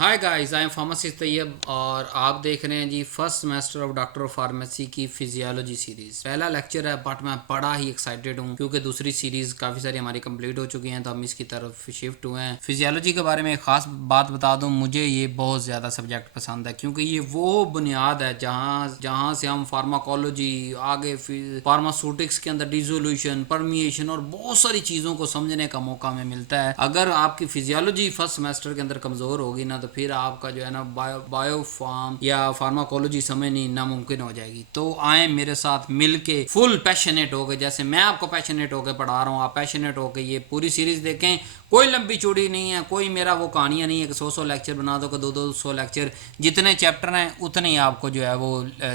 Hi guys, I am pharmacist Tayyab और आप देख रहे हैं जी first semester of doctor of pharmacy की फिजियोलॉजी सीरीज। पहला लेक्चर है बट मैं बड़ा ही एक्साइटेड हूँ क्योंकि दूसरी सीरीज काफ़ी सारी हमारी कंप्लीट हो चुकी हैं तो हम इसकी तरफ शिफ्ट हुए हैं। फिजियोलॉजी के बारे में एक खास बात बता दूँ, मुझे ये बहुत ज़्यादा सब्जेक्ट पसंद है क्योंकि ये वो बुनियाद है जहाँ से हम फार्माकोलॉजी आगे फार्मास्यूटिक्स के अंदर डिसोल्यूशन, परमिएशन और बहुत सारी चीज़ों को समझने का मौका हमें मिलता है। अगर आपकी फिजियोलॉजी फर्स्ट सेमेस्टर के अंदर कमज़ोर होगी ना तो फिर आपका जो है ना बायो फार्म या फार्माकोलॉजी समझनी नामुमकिन हो जाएगी। तो आए मेरे साथ मिल के फुल पैशनेट हो गए, जैसे मैं आपको पैशनेट होकर पढ़ा रहा हूँ, आप पैशनेट होकर ये पूरी सीरीज देखें। कोई लंबी चौड़ी नहीं है, कोई मेरा वो कहानियाँ नहीं है कि 100 लेक्चर बना दो कि 200 लेक्चर। जितने चैप्टर हैं उतने ही आपको जो है वो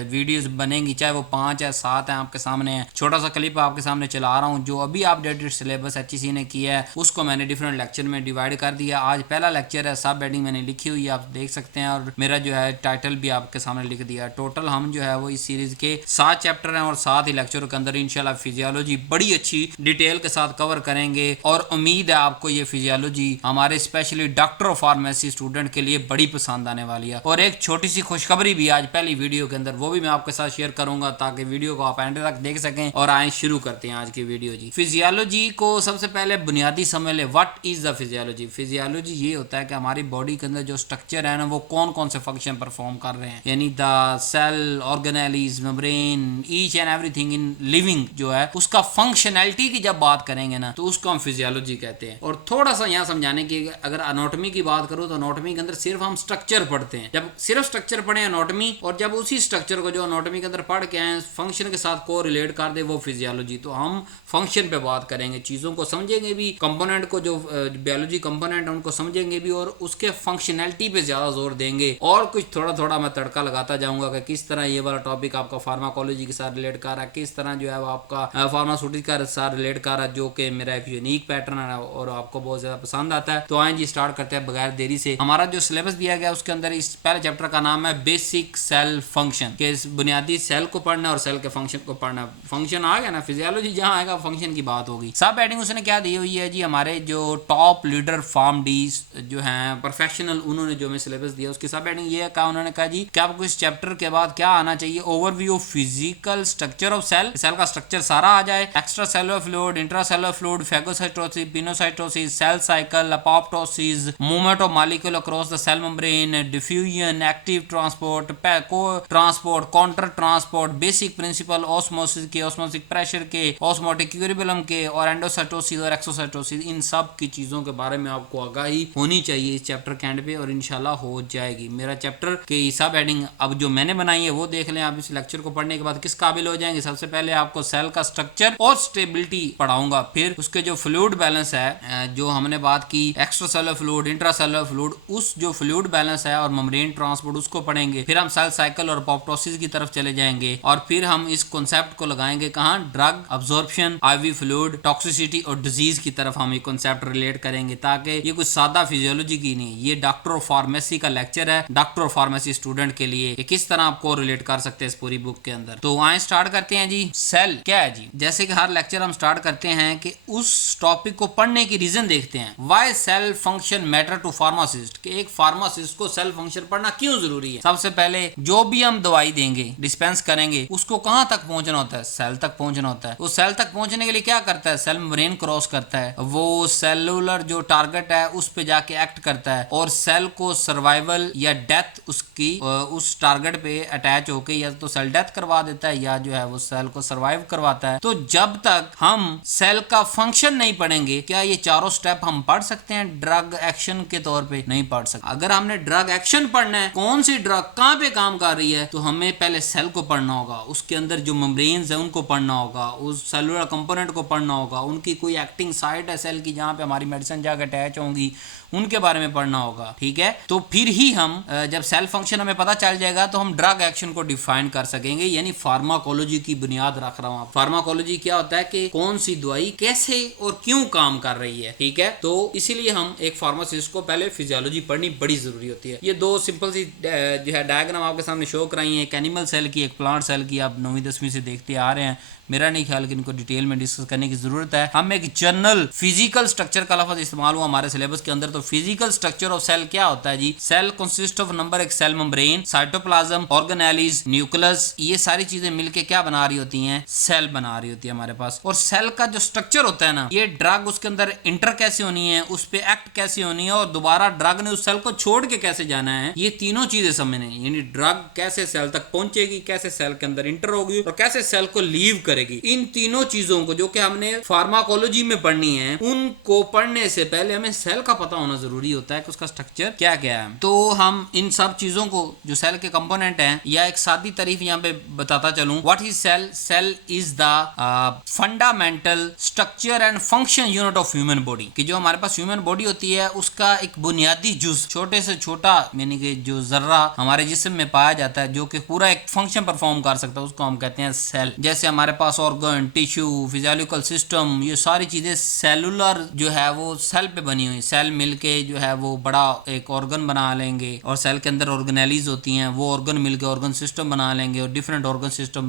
वीडियोस बनेंगी, चाहे वो 5 है 7 है आपके सामने है। छोटा सा क्लिप आपके सामने चला रहा हूँ जो अभी अपडेटेड सिलेबस HEC ने किया है, उसको मैंने डिफरेंट लेक्चर में डिवाइड कर दिया। आज पहला लेक्चर है, सब हेडिंग मैंने लिखी हुई है, आप देख सकते हैं, और मेरा जो है टाइटल भी आपके सामने लिख दिया। टोटल हम जो है वो इस सीरीज के 7 चैप्टर हैं और 7 ही लेक्चरों के अंदर इंशाल्लाह फिजियोलॉजी बड़ी अच्छी डिटेल के साथ कवर करेंगे। और उम्मीद है आपको ये फिजियोलॉजी हमारे specially doctor of pharmacy student के लिए बड़ी पसंद आने वाली है। और एक छोटी सी खुशखबरी भी आज पहली वीडियो के अंदर, वो भी मैं आपके साथ शेयर करूंगा ताकि वीडियो को आप एंड तक देख सकें। और आए शुरू करते हैं आज की वीडियो जी। फिजियोलॉजी को सबसे पहले बुनियादी समझ ले, what is the physiology. Physiology ये होता है कि हमारी बॉडी के अंदर जो स्ट्रक्चर है ना वो कौन कौन से फंक्शन परफॉर्म कर रहे हैं, यानी the cell, organelles, membrane, each and everything in living जो है उसका फंक्शनैलिटी की जब बात करेंगे ना तो उसको हम फिजियोलॉजी कहते हैं। और थोड़ा सा यहाँ समझाने की, अगर एनाटॉमी की बात करूँ तो एनाटॉमी के अंदर सिर्फ हम स्ट्रक्चर पढ़ते हैं। जब सिर्फ स्ट्रक्चर पढ़े एनाटॉमी, और जब उसी स्ट्रक्चर को जो एनाटॉमी के अंदर पढ़ के आए फंक्शन के साथ को रिलेट कर दे वो फिजियोलॉजी। तो हम फंक्शन पे बात करेंगे, चीज़ों को समझेंगे भी, कंपोनेंट को जो बायोलॉजी कंपोनेंट है उनको समझेंगे भी और उसके फंक्शनैलिटी पे ज़्यादा जोर देंगे। और कुछ थोड़ा थोड़ा मैं तड़का लगाता जाऊंगा कि किस तरह ये वाला टॉपिक आपका फार्माकोलॉजी के साथ रिलेट कर रहा है, किस तरह जो है वो आपका फार्मास्यूटिक्स के साथ रिलेट कर रहा है, जो कि मेरा एक यूनिक पैटर्न है और आपको बहुत ज़्यादा पसंद आता है। तो आए जी स्टार्ट करते हैं बगैर देरी से। हमारा जो सिलेबस दिया गया उसके अंदर इस पहले चैप्टर का नाम है बेसिक सेल फंक्शन, के बुनियादी सेल को पढ़ना और सेल के फंक्शन को पढ़ना। फंक्शन आ गया ना, फिजियोलॉजी जहाँ आएगा फंक्शन की बात होगी। सब हेडिंग उसने क्या दी हुई है जी, हमारे जो टॉप लीडर फार्म डीज जो हैं प्रोफेशनल, उन्होंने जो हमें सिलेबस दिया उसकी सब हेडिंग ये कहा, उन्होंने कहा जी कि आपको इस चैप्टर के बाद क्या आना चाहिए, overview of physical structure of cell, cell का स्ट्रक्चर सारा आ जाए, extra cellular fluid, intra cellular fluid, phagocytosis, pinocytosis, cell cycle, apoptosis, movement of molecule across the cell membrane, diffusion, active transport, co transport, counter transport, basic principle osmosis के, osmotic pressure के, osmotic equilibrium के, और endocytosis और exocytosis, इन सब की चीज़ों के बारे में आपको आगाही होनी चाहिए इस चैप्टर के एंड पे, और इंशाल्लाह हो जाएगी। मेरा चैप्टर की सब हेडिंग अब जो मैंने बनाई है वो देख लें आप। इस लेक्चर को पढ़ने के बाद किस काबिल हो जाएंगे, सबसे पहले आपको सेल का स्ट्रक्चर और स्टेबिलिटी पढ़ाऊंगा, फिर उसके जो फ्लूइड बैलेंस है जो हमने बात की, extra cellular fluid, intra cellular fluid, उस जो फ्लूइड बैलेंस है और मेम्ब्रेन ट्रांसपोर्ट उसको पढ़ेंगे। फिर हम सेल साइकिल और अपोप्टोसिस की तरफ चले जाएंगे और फिर हम इस कॉन्सेप्ट को लगाएंगे कहाँ, drug absorption, IV fluid, toxicity और डिजीज की तरफ हम ये कॉन्सेप्ट रिलेट करेंगे, ताकि ये कुछ सादा फिजियोलॉजी की नहीं, ये डॉक्टर ऑफ फार्मेसी का लेक्चर है डॉक्टर ऑफ फार्मेसी स्टूडेंट के लिए कि किस तरह आपको रिलेट कर सकते हैं इस पूरी बुक के अंदर। तो आए स्टार्ट करते हैं जी। सेल क्या है जी, जैसे कि हर लेक्चर हम स्टार्ट करते हैं कि उस टॉपिक को पढ़ने की रीजन देखते हैं, why cell function matter to pharmacist, कि एक फार्मासिस्ट को सेल फंक्शन पढ़ना क्यों जरूरी है। सबसे पहले जो भी हम दवाई देंगे, डिस्पेंस करेंगे, उसको कहां तक पहुंचना होता है, सेल तक पहुंचना होता है। उस सेल तक पहुंचने के लिए क्या करता है, सेल मेम्ब्रेन क्रॉस करता है, वो सेलुलर जो टारगेट है उस पे जाके एक्ट करता है और सेल को सर्वाइवल या डेथ उसकी उस टारगेट पे अटैच होके या तो सेल डेथ करवा देता है या जो है वो सेल को सर्वाइव करवाता है। तो जब तक हम सेल का फंक्शन नहीं पढ़ेंगे, क्या ये चारों स्टेप हम पढ़ सकते हैं ड्रग एक्शन के तौर पे? नहीं पढ़ सकते। अगर हमने ड्रग एक्शन पढ़ना है, कौन सी ड्रग कहां पे काम कर रही है, तो हमें पहले सेल को पढ़ना होगा, उसके अंदर जो मेम्ब्रेन्स है उनको पढ़ना होगा, उस सेलुलर कंपोनेंट को पढ़ना होगा, उनकी कोई एक्टिंग साइट है सेल की जहां पे हमारी मेडिसिन जाकर अटैच होंगी, उनके बारे में पढ़ना होगा। ठीक है, तो फिर ही हम जब सेल फंक्शन हमें पता चल जाएगा तो हम ड्रग एक्शन को डिफाइन कर सकेंगे, यानी फार्माकोलॉजी की बुनियाद रख रहा हूं। फार्माकोलॉजी क्या होता है कि कौन सी दवाई कैसे और क्यों काम कर रही है। ठीक है, तो इसीलिए हम एक फार्मासिस्ट को पहले फिजियोलॉजी पढ़नी बड़ी जरूरी होती है। ये दो सिंपल सी जो है डायग्राम आपके सामने शो कराई है, एक एनिमल सेल की, एक प्लांट सेल की, आप 9वीं 10वीं से देखते आ रहे हैं। मेरा नहीं ख्याल कि इनको डिटेल में डिस्कस करने की जरूरत है। हम एक जनरल फिजिकल स्ट्रक्चर का लफ्ज इस्तेमाल हुआ हमारे सिलेबस के अंदर, तो फिजिकल स्ट्रक्चर ऑफ सेल क्या होता है जी, सेल कंसिस्ट ऑफ नंबर एक cell membrane, cytoplasm, organelles, nucleus, ये सारी चीजें मिलके क्या बना रही होती हैं, सेल बना रही होती है हमारे पास। और सेल का जो स्ट्रक्चर होता है ना, ये ड्रग उसके अंदर इंटर कैसे होनी है, उस पे एक्ट कैसे होनी है, और दोबारा ड्रग ने उस सेल को छोड़ के कैसे जाना है, ये तीनों चीजें समझने, यानी ड्रग कैसे सेल तक पहुंचेगी, कैसे सेल के अंदर इंटर होगी और कैसे सेल को लीव करेगी, इन तीनों चीजों को जो कि हमने फार्माकोलॉजी में पढ़नी है, उनको पढ़ने से पहले हमें सेल का पता होना जरूरी होता है कि उसका स्ट्रक्चर क्या क्या है। तो हम इन सब चीजों को जो सेल के कंपोनेंट हैं, या एक सादी तारीफ यहाँ पे बताता चलूं, what is cell? Cell is the fundamental structure and function unit of human body, कि जो हमारे पास ह्यूमन बॉडी होती है उसका एक बुनियादी जुज, छोटे से छोटा, यानी कि जो जर्रा हमारे जिस्म में पाया जाता है, जो कि पूरा एक फंक्शन परफॉर्म कर सकता है, उसको हम कहते हैं सेल। जैसे हमारे पास ऑर्गन, टिश्यू, फिजियोलॉजिकल सिस्टम, ये सारी चीजें सेलुलर जो है वो सेल पे बनी हुई, सेल मिलके जो है वो बड़ा एक ऑर्गन बना लेंगे, और सेल के अंदर ऑर्गेनेलिज होती हैं, वो ऑर्गन मिलके ऑर्गन सिस्टम बना लेंगे, और डिफरेंट ऑर्गन सिस्टम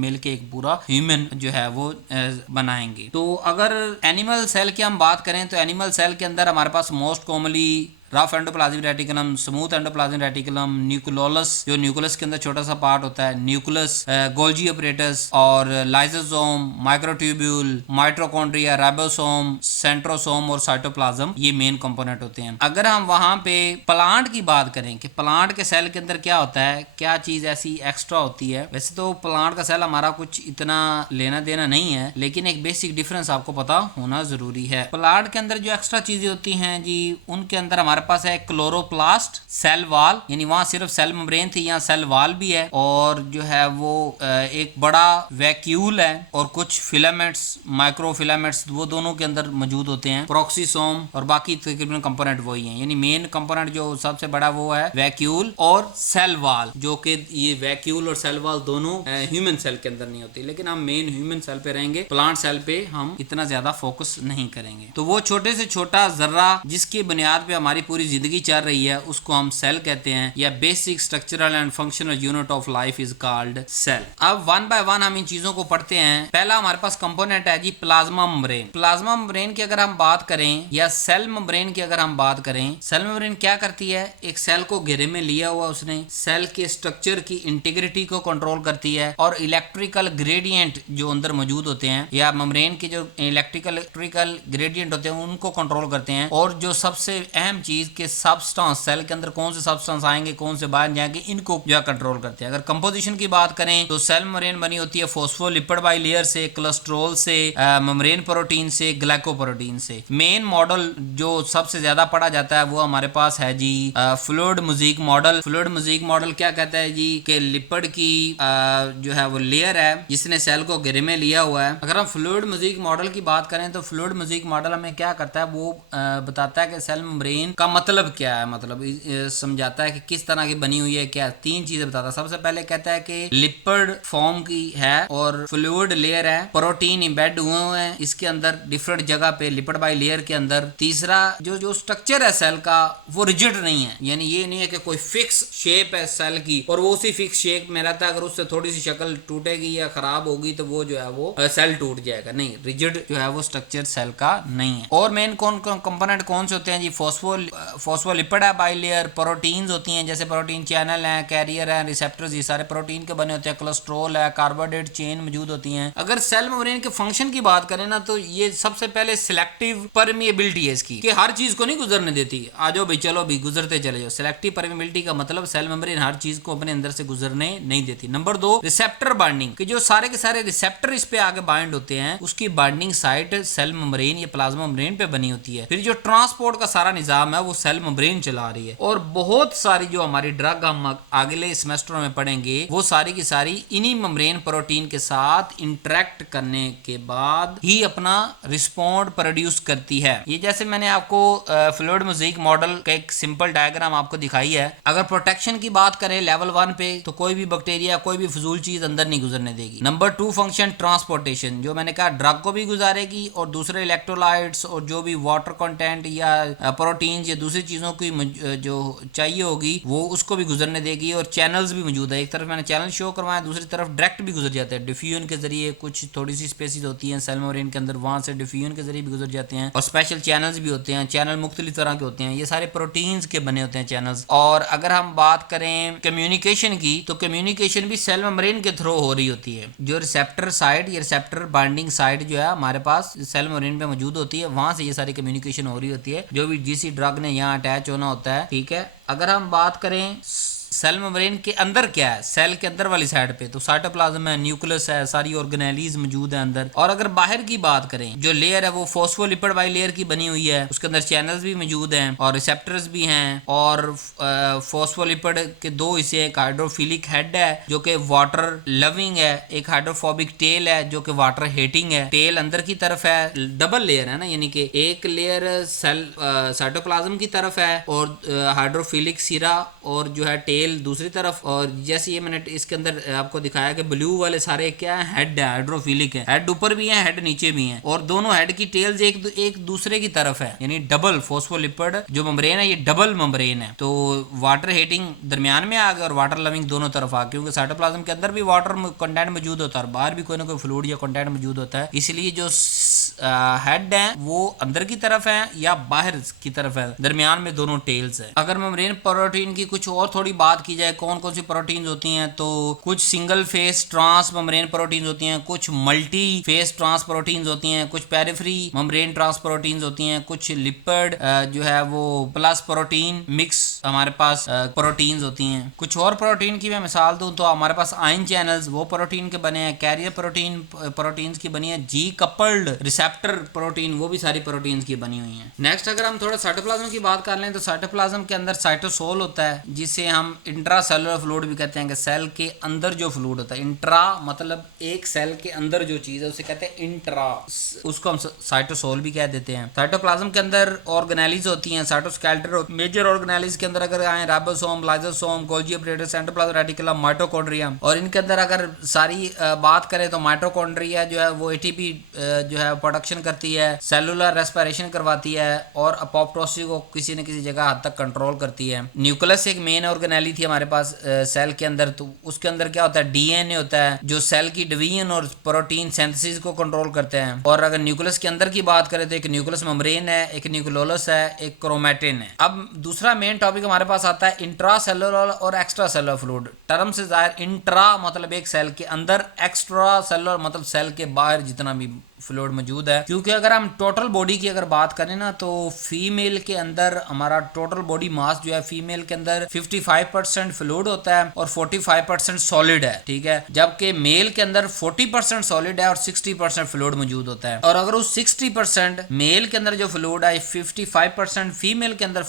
मिलके एक पूरा ह्यूमन जो है वो बनाएंगे। तो अगर एनिमल सेल की हम बात करें तो एनिमल सेल के अंदर हमारे पास most commonly rough endoplasmic reticulum, smooth endoplasmic reticulum, nucleolus, जो न्यूक्लियस के अंदर छोटा सा पार्ट होता है, न्यूक्लियस, गोल्जी ऑपरेटस, और lysosome, microtubule, mitochondria, ribosome, centrosome और साइटोप्लाज्म, ये मेन कंपोनेंट होते हैं। अगर हम वहां पे प्लांट की बात करें कि प्लांट के सेल के अंदर क्या होता है, क्या चीज ऐसी एक्स्ट्रा होती है, वैसे तो प्लांट का सेल हमारा कुछ इतना लेना देना नहीं है, लेकिन एक बेसिक डिफरेंस आपको पता होना जरूरी है। प्लांट के अंदर जो एक्स्ट्रा चीजें होती हैं जी, उनके अंदर हमारे पास है क्लोरोप्लास्ट, सेल वाल, यानी वहां सिर्फ सेल मेम्ब्रेन थी, यहाँ सेल वाल भी है, और जो है वो एक बड़ा वैक्यूल है, और कुछ फिलामेंट्स, माइक्रो फिलामेंट्स, वो दोनों के अंदर मौजूद होते हैं, प्रोक्सीसोम, और बाकी तकरीबन कंपोनेंट वही हैं। यानी मेन कंपोनेंट जो सबसे बड़ा वो है वैक्यूल और सेल वाल, जो कि ये वैक्यूल और सेल वाल दोनों ह्यूमन सेल के अंदर नहीं होती, लेकिन हम मेन ह्यूमन सेल पे रहेंगे, प्लांट सेल पे हम इतना ज्यादा फोकस नहीं करेंगे। तो वो छोटे से छोटा जर्रा जिसकी बुनियाद पे हमारी पूरी जिंदगी चल रही है, उसको हम सेल कहते हैं, या basic structural and functional unit of life is called cell. अब वन बाय वन हम इन चीजों को पढ़ते हैं। पहला हमारे पास कंपोनेंट है जी प्लाज्मा मेम्ब्रेन। प्लाज्मा मेम्ब्रेन की अगर हम बात करें, या सेल मेम्ब्रेन की अगर हम बात करें, सेल मेम्ब्रेन क्या करती है, एक सेल को घेरे में लिया हुआ उसने, सेल के स्ट्रक्चर की इंटीग्रिटी को कंट्रोल करती है, और इलेक्ट्रिकल ग्रेडियंट जो अंदर मौजूद होते हैं, या मेम्ब्रेन के जो इलेक्ट्रिकल ग्रेडियंट होते हैं, उनको कंट्रोल करते हैं। और जो सबसे अहम चीज के सब्सटेंस, सेल के अंदर कौन से सब्सटेंस आएंगे, कौन से बाहर जाएंगे, इनको जो कंट्रोल करते हैं। अगर कंपोजिशन की बात करें तो सेल मेम्ब्रेन बनी होती है फोस्फोलिपिड बाइलेयर से, कोलेस्ट्रॉल से, मेम्ब्रेन प्रोटीन से, ग्लाइकोप्रोटीन से। मेन मॉडल जो सबसे ज्यादा पढ़ा जाता है वो हमारे पास है जी fluid mosaic model. Fluid mosaic model क्या कहता है जी, कि लिपिड की जो है वो लेयर है जिसने सेल को घेरे में लिया हुआ है। अगर हम फ्लूइड मोज़ेक मॉडल की बात करें तो फ्लूइड मोज़ेक मॉडल हमें क्या करता है, वो बताता है कि सेल मेम्ब्रेन का मतलब क्या है, मतलब समझाता है कि किस तरह की बनी हुई है, क्या तीन चीजें बताता है। सबसे पहले कहता है कि लिपिड फॉर्म की है और फ्लूइड लेयर है, प्रोटीन एम्बेड हुए हैं इसके अंदर डिफरेंट जगह पे लिपिड बाई लेयर के अंदर। तीसरा जो स्ट्रक्चर है सेल का वो रिजिड नहीं है, यानी ये नहीं है कि कोई फिक्स शेप है सेल की और वो उसी फिक्स शेप में रहता है, अगर उससे थोड़ी सी शक्ल टूटेगी या खराब होगी तो वो जो है वो सेल टूट जाएगा। नहीं, रिजिड जो है वो स्ट्रक्चर सेल का नहीं है। और मेन कंपोनेंट कौन से होते हैं जी, फोस्फोलिपिड है बाइलेयर, प्रोटीन्स होती हैं जैसे प्रोटीन चैनल है, कैरियर है, रिसेप्टर्स, ये सारे प्रोटीन के बने होते हैं, कोलेस्ट्रॉल है, कार्बोहाइड्रेट चेन मौजूद होती हैं। अगर सेल मेम्ब्रेन के फंक्शन की बात करें ना तो ये सबसे पहले सिलेक्टिव परमिएबिलिटी है इसकी, कि हर चीज को नहीं गुजरने देती, आ जाओ भाई चलो भी गुजरते चले जाओ। सिलेक्टिव परमिएबिलिटी का मतलब सेल मेम्ब्रेन हर चीज को अपने अंदर से गुजरने नहीं देती। नंबर 2 रिसेप्टर बाइंडिंग, कि जो सारे के सारे रिसेप्टर इस पे आगे बाइंड होते हैं, उसकी बाइंडिंग साइट सेल मेम्ब्रेन या प्लाज्मा मेम्ब्रेन पे बनी होती है। फिर जो ट्रांसपोर्ट का सारा निजाम है वो सेल मेम्ब्रेन चला रही है। और बहुत सारी जो हमारी ड्रग हम अगले सेमेस्टर में पढ़ेंगे वो सारी की सारी इन्हीं मेम्ब्रेन प्रोटीन के साथ इंटरेक्ट करने के बाद ही अपना रिस्पॉन्ड प्रोड्यूस करती है। ये जैसे मैंने आपको फ्लूइड मोज़ेक मॉडल का एक सिंपल डायग्राम आपको दिखाई है। अगर प्रोटेक्शन की बात करें लेवल 1 पे तो कोई भी बैक्टीरिया, कोई भी फजूल चीज अंदर नहीं गुजरने देगी। नंबर 2 फंक्शन ट्रांसपोर्टेशन, जो मैंने कहा ड्रग को भी गुजारेगी और दूसरे इलेक्ट्रोलाइट्स और जो भी वाटर कंटेंट या प्रोटीन या दूसरी चीज़ों की जो चाहिए होगी वो उसको भी गुजरने देगी। और चैनल्स भी मौजूद है, एक तरफ मैंने चैनल शो करवाया, दूसरी तरफ डायरेक्ट भी गुजर जाते हैं डिफ्यूजन के जरिए। कुछ थोड़ी सी स्पेसिस होती हैं सेल मेम्ब्रेन के अंदर, वहाँ से डिफ्यूजन के जरिए भी गुजर जाते हैं। और स्पेशल चैनल्स भी होते हैं, चैनल मुख्तलिफ तरह के होते हैं, ये सारे प्रोटीन्स के बने होते हैं चैनल्स। और अगर हम बात करें कम्युनिकेशन की, तो कम्युनिकेशन भी सेल मेम्ब्रेन के थ्रू हो रही होती है। जो रिसेप्टर साइड या रिसेप्टर बाइंडिंग साइड जो है हमारे पास सेल मेम्ब्रेन पे मौजूद होती है, वहां से ये सारी कम्युनिकेशन हो रही होती है, जो भी जिस ड्रग ने यहाँ अटैच होना होता है। ठीक है, अगर हम बात करें सेल मेम्ब्रेन के अंदर क्या है, सेल के अंदर वाली साइड पे, तो साइटोप्लाज्म है, न्यूक्लियस है, सारी ऑर्गेनेलीज मौजूद है अंदर। और अगर बाहर की बात करें, जो लेयर है वो फॉस्फोलिपिड बाइलेयर की बनी हुई है, उसके अंदर चैनल्स भी मौजूद हैं और रिसेप्टर्स भी हैं। और फॉस्फोलिपिड के दो हिस्से, एक हाइड्रोफिलिक हेड है जो कि वाटर लविंग है, एक हाइड्रोफोबिक टेल है जो कि वाटर हेटिंग है। टेल अंदर की तरफ है, डबल लेयर है ना, यानी कि एक लेयर सेल साइटोप्लाज्म की तरफ है और हाइड्रोफिलिक सिरा और जो है टेल दूसरी तरफ। और जैसे ये मैंने इसके अंदर आपको दिखाया कि ब्लू वाले सारे क्या है, हेड है, हाइड्रोफिलिक है, हेड ऊपर भी है, हेड नीचे भी है, और दोनों हेड की टेल्स एक दूसरे की तरफ है, यानी डबल फॉस्फोलिपिड जो मेम्ब्रेन है ये डबल मेम्ब्रेन है। तो वाटर हेटिंग दरमियान में आ गया और वाटर लविंग दोनों तरफ आ गया, क्योंकि साइटोप्लाज्म के अंदर भी वाटर कंटेंट मौजूद होता है और बाहर भी कोई ना कोई फ्लूइड या कंटेंट मौजूद होता है। इसलिए जो हेड है वो अंदर की तरफ है या बाहर की तरफ है, दरमियान में दोनों टेल्स है। अगर मेम्ब्रेन प्रोटीन की कुछ और थोड़ी बात की जाए, कौन कौन सी प्रोटीन्स होती हैं, तो कुछ single phase transmembrane proteins होती हैं, कुछ मल्टी फेस ट्रांस प्रोटीन्स होती हैं, कुछ पेरिफेरी मेम्ब्रेन ट्रांस प्रोटीन्स होती हैं, कुछ लिपिड जो है वो प्लस प्रोटीन मिक्स हमारे पास प्रोटीन्स होती हैं। कुछ और प्रोटीन की मैं मिसाल दूं तो हमारे पास आयन चैनल्स वो प्रोटीन के बने हैं, कैरियर प्रोटीन्स की बनी है, जी कपल्ड रिसेप्टर प्रोटीन वो भी सारी प्रोटीन्स की बनी हुई हैं। नेक्स्ट अगर हम थोड़ा साइटोप्लाज्म की बात कर लें, तो साइटोप्लाज्म के अंदर साइटोसोल होता है, जिसे हम इंट्रासेलुलर फ्लूइड भी कहते हैं, कि सेल के अंदर जो फ्लूइड होता है, इंट्रा मतलब एक सेल के अंदर जो चीज है उसे कहते हैं इंट्रा, उसको हम साइटोसोल भी कह देते हैं। साइटोप्लाज्म के अंदर ऑर्गेनेलीज होती हैं, साइटोस्केलेटन, मेजर ऑर्गेनेलीज के अंदर अगर आए ribosome, lysosome, Golgi apparatus, cytoplasm reticulum, mitochondria. और इनके अंदर अगर सारी बात करें तो माइटोकॉन्ड्रिया जो है वो एटीपी जो है प्रोडक्शन करती है, सेलुलर रेस्पिरेशन करवाती है और अपोप्टोसिस को किसी न किसी जगह हद तक कंट्रोल करती है। न्यूक्लियस एक मेन ऑर्गेनेली थी हमारे पास सेल के अंदर, तो उसके अंदर क्या होता है, डीएनए होता है जो सेल की डिवीजन और प्रोटीन सिंथेसिस को कंट्रोल करते हैं। और अगर न्यूक्लियस के अंदर की बात करें तो एक न्यूक्लियस मेम्ब्रेन है, एक न्यूक्लियोलस है, एक क्रोमैटिन है। अब दूसरा मेन टॉपिक हमारे पास आता है इंट्रासेलुलर और एक्स्ट्रा सेलुलर फ्लूइड। टर्म से जाहिर, इंट्रा मतलब एक सेल के अंदर, एक्स्ट्रा सेलुलर मतलब सेल के बाहर जितना भी फ्लूइड मौजूद है। क्योंकि अगर हम टोटल बॉडी की अगर बात करें ना, तो फीमेल के अंदर हमारा टोटल बॉडी मास जो है, फीमेल के अंदर 55% फ्लूइड होता है और 45% सॉलिड है, ठीक है, जबकि मेल के अंदर 40% सॉलिड है और 60% फ्लूइड मौजूद होता है। और अगर उस 60% मेल के अंदर जो फ्लूइड है, 55% फीमेल के अंदर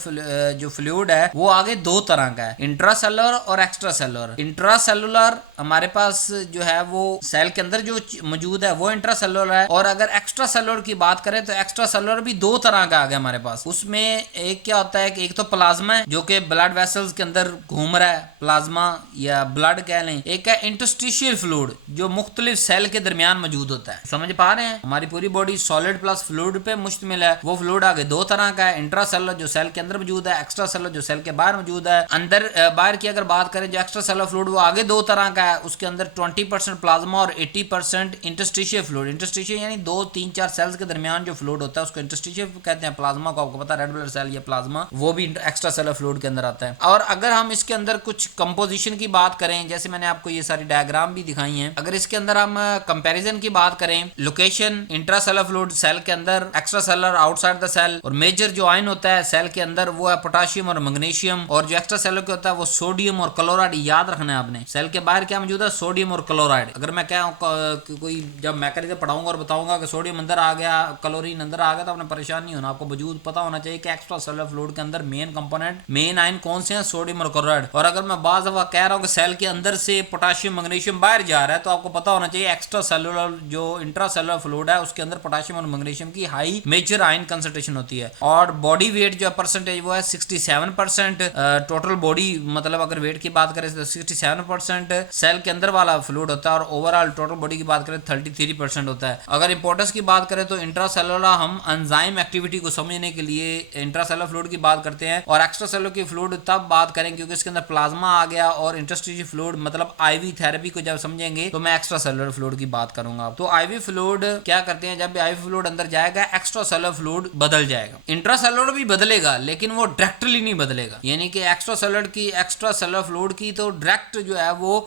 जो फ्लूइड है वो आगे दो तरह का है, इंट्रासेलुलर और एक्स्ट्रा सेलुलर। इंट्रासेलुलर हमारे पास जो है वो सेल के अंदर जो मौजूद है वो इंट्रासेलुलर है। और अगर एक्स्ट्रा सेलुलर की बात करें तो एक्स्ट्रा सेलुलर भी दो तरह का आ गया हमारे पास। उसमें एक क्या होता है कि एक तो प्लाज्मा है जो कि ब्लड वेसल्स के अंदर घूम रहा है, प्लाज्मा या ब्लड कह लें। एक है इंटरस्टिशियल फ्लूइड जो मुख्तलिफ सेल के दरमियान मौजूद होता है। समझ पा रहे हैं, हमारी पूरी बॉडी सॉलिड प्लस फ्लूइड पे मुश्तमिल है। वो फ्लूइड आगे दो तरह का है, इंट्रा सेलुलर जो सेल के अंदर मौजूद है, एक्स्ट्रा सेलुलर जो सेल के बाहर मौजूद है। अंदर बाहर की अगर बात करें, जो एक्स्ट्रा सेलुलर फ्लूइड वो आगे दो तरह का है, उसके अंदर 20% प्लाज्मा और 80% इंटरस्टिशियल फ्लूइड। इंटरस्टिशियल यानी 2, 3, 4 सेल्स के दरमियान जो फ्लूइड होता है उसको इंटरस्टिशियल कहते हैं। प्लाज्मा को आपको पता है, रेड ब्लड सेल या प्लाज्मा, वो भी एक्स्ट्रा सेलुलर फ्लूइड के अंदर आता है। और अगर हम इसके अंदर कुछ कंपोजिशन की बात करें, जैसे मैंने आपको ये सारी डायग्राम भी दिखाई हैं, अगर इसके अंदर हम कंपैरिजन की बात करें, लोकेशन इंट्रासेलुलर फ्लूइड सेल के अंदर, extracellular outside the cell. और मेजर जो आयन होता है सेल के अंदर वो है पोटेशियम और मैग्नीशियम। और जो एक्स्ट्रा सेलुलर के होता है वो सोडियम और क्लोराइड। याद रखना है आपने, सेल के बाहर क्या मौजूद है, सोडियम और क्लोराइड। अगर मैं क्या कोई जब मैकेनिज्म पढ़ाऊंगा और बताऊंगा कि सोडियम अंदर आ गया, क्लोरीन अंदर आ गया, तो आपने परेशान नहीं होना। आपको वजूद पता होना चाहिए कि एक्स्ट्रा सेलुलर फ्लूइड के अंदर मेन कंपोनेंट, मेन आयन कौन से हैं, सोडियम और क्लोराइड। और अगर मैं बाज़ दफा कह रहा हूं कि सेल के अंदर से पोटेशियम मैग्नीशियम बाहर जा रहा है, तो आपको पता होना चाहिए एक्स्ट्रा सेलुलर जो इंट्रा सेलुलर फ्लूइड है उसके अंदर पोटेशियम और मैग्नीशियम की हाई मेजर आयन कंसंट्रेशन होती है। और बॉडी वेट जो परसेंटेज वो है 67%। टोटल बॉडी मतलब अगर वेट की बात करें तो 67% सेल के अंदर वाला फ्लूइड होता है। और ओवरऑल टोटल बॉडी की बात करें 33% होता है। अगर इंपॉर्टेंस की बात करें तो इंट्रासेलुलर हम एंजाइम एक्टिविटी को समझने के लिए इंट्रासेलुलर फ्लूइड की बात करते हैं, और एक्स्ट्रासेलुलर की फ्लूइड तब बात करें क्योंकि इसके अंदर प्लाज्मा आ गया, और इंटरस्टिशियल फ्लूइड मतलब आईवी थेरेपी को जब समझेंगे तो मैं एक्स्ट्रासेलुलर फ्लूइड की बात करूंगा। तो आईवी फ्लूइड क्या करते हैं, जब भी आईवी फ्लूइड अंदर जाएगा एक्स्ट्रासेलुलर फ्लूइड बदल जाएगा। इंट्रासेलुलर भी बदलेगा लेकिन वो डायरेक्टली नहीं बदलेगा, यानी कि एक्स्ट्रासेलुलर फ्लूइड की तो डायरेक्ट जो है वो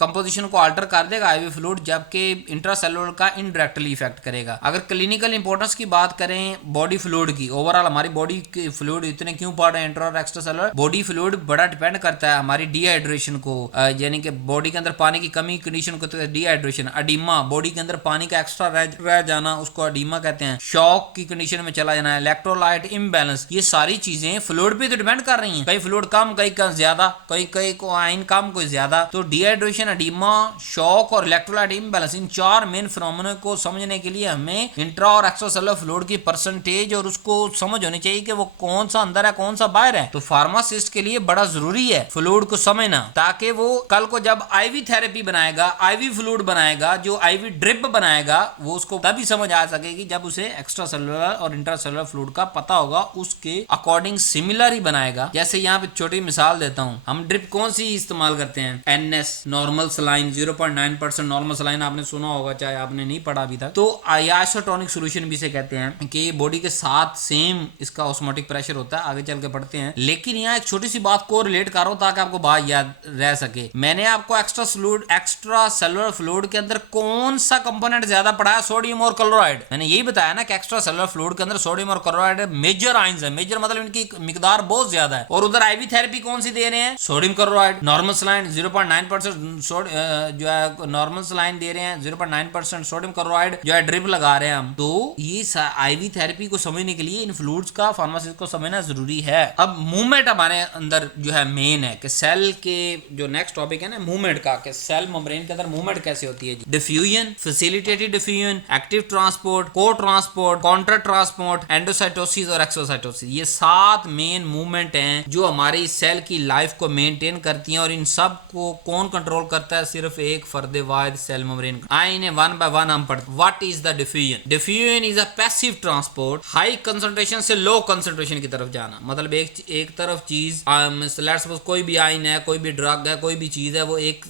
कंपोजिशन को अल्टर कर देगा आईवी फ्लूइड, जबकि इंट्रासेलुलर का इनडायरेक्टली इफेक्ट करेगा। अगर क्लिनिकल इंपॉर्टेंस की बात करें बॉडी फ्लूइड की, ओवरऑल हमारी बॉडी के फ्लूइड इतने क्यों पार्ट है इंट्रा और एक्स्ट्रासेलुलर, बॉडी फ्लूइड बड़ा डिपेंड करता है हमारी डिहाइड्रेशन को, यानी कि बॉडी के अंदर पानी की कमी कंडीशन को डिहाइड्रेशन, अडीमा बॉडी के अंदर पानी का एक्स्ट्रा रह जाना उसको अडीमा कहते हैं, शॉक की कंडीशन में चला जाना, इलेक्ट्रोलाइट इम्बैलेंस, ये सारी चीजें फ्लूइड पे तो डिपेंड कर रही हैं। कई फ्लूइड कम, कई का ज्यादा, कई को आयन कम कोई ज्यादा। तो डिहाइड्रेशन, अडीमा, शॉक और इलेक्ट्रोलाइट इम्बैलेंस, इन चार मेन फिनोमेना को समझने के लिए हमें इंट्रा और एक्स्ट्रासेलुलर फ्लूइड की परसेंटेज और उसको समझ होनी चाहिए कि वो कौन सा अंदर है कौन सा बाहर है। तो फार्मासिस्ट के लिए बड़ा जरूरी है फ्लूइड को समझना, ताकि वो कल को जब आईवी थेरेपी बनाएगा, आईवी फ्लूइड बनाएगा, जो आईवी ड्रिप बनाएगा, वो उसको तभी समझ आ सकेगी जब उसे एक्स्ट्रासेलुलर और इंट्रासेलुलर फ्लूइड का पता होगा, उसके अकॉर्डिंग सिमिलर ही बनाएगा। जैसे यहाँ पे छोटी मिसाल देता हूँ, हम ड्रिप कौन सी इस्तेमाल करते हैं, NS normal saline 0.9% normal saline आपने सुना होगा, चाहे आपने नहीं पढ़ा अभी तक। तो आइसोटोनिक सॉल्यूशन भी इसे कहते हैं कि बॉडी के साथ सेम इसका ऑस्मोटिक प्रेशर होता है, आगे चल के पढ़ते हैं। लेकिन यहाँ एक छोटी सी बात को रिलेट कर रहा हूं ताकि आपको बात याद रह सके। मैंने आपको एक्स्ट्रासेलुलर फ्लूइड के अंदर कौन सा कंपोनेंट ज्यादा पढ़ाया, सोडियम और क्लोराइड। मैंने यही बताया ना कि एक्स्ट्रासेलुलर फ्लूइड के अंदर सोडियम और क्लोराइड मेजर आयंस है, मेजर मतलब इनकी मिकदार बहुत ज्यादा है। और उधर आईवी थेरेपी कौन सी दे रहे हैं, सोडियम क्लोराइड, नॉर्मल सलाइन 0.9% जो है नॉर्मल सलाइन दे रहे हैं, 0.9% सोडियम क्लोराइड जो है ड्रिप लगा रहे हैं हम। तो ये आईवी थेरेपी को समझने के लिए इन फ्लूइड्स का फार्मासिस्ट को समझना जरूरी है। अब मूवमेंट हमारे अंदर जो है मेन है कि सेल के जो नेक्स्ट टॉपिक है ना मूवमेंट का, कि सेल मेम्ब्रेन के अंदर मूवमेंट कैसे होती है। Diffusion, facilitated diffusion, active transport, co transport, counter transport, endocytosis और एक्सोसाइटोसिस, ये 7 मेन मूवमेंट हैं जो हमारी सेल की लाइफ को मेंटेन करती हैं। और इन सब को कौन कंट्रोल करता है, सिर्फ एक फर्द वाहिद सेल मेम्ब्रेन। आइए इन्हें वन बाय वन हम पढ़ते हैं। What is the diffusion? Diffusion is a passive transport, high concentration से लो कंसंट्रेशन की तरफ जाना। मतलब एक तरफ चीज, लेट्स सपोज कोई भी आयन है, कोई भी ड्रग है, कोई भी चीज है, वो एक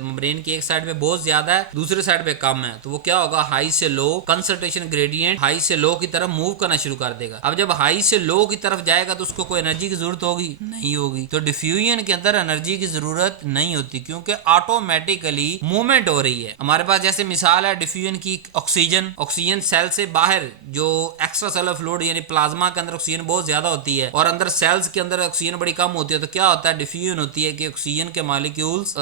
मेम्ब्रेन की एक साइड में बहुत ज्यादा है, दूसरे साइड पे कम है, तो वो क्या होगा, हाई से लो कंसंट्रेशन ग्रेडियंट हाई से लो की तरफ मूव करना शुरू कर देगा। अब जब हाई से लो की तरफ जाएगा तो उसको कोई एनर्जी की जरूरत होगी, नहीं होगी। तो डिफ्यूजन के अंदर एनर्जी की जरूरत नहीं होती क्योंकि ऑटोमेटिकली मूवमेंट हो रही है। हमारे पास जैसे मिसाल है डिफ्यूजन की, ऑक्सीजन सेल से बाहर जो एक्स्ट्रासेलुलर फ्लूइड यानी प्लाज्मा के अंदर ऑक्सीजन बहुत ज्यादा होती है और अंदर सेल्स के अंदर ऑक्सीजन बड़ी कम होती है, तो क्या होता है, डिफ्यूजन होती है कि ऑक्सीजन के मॉलिक्यूल्स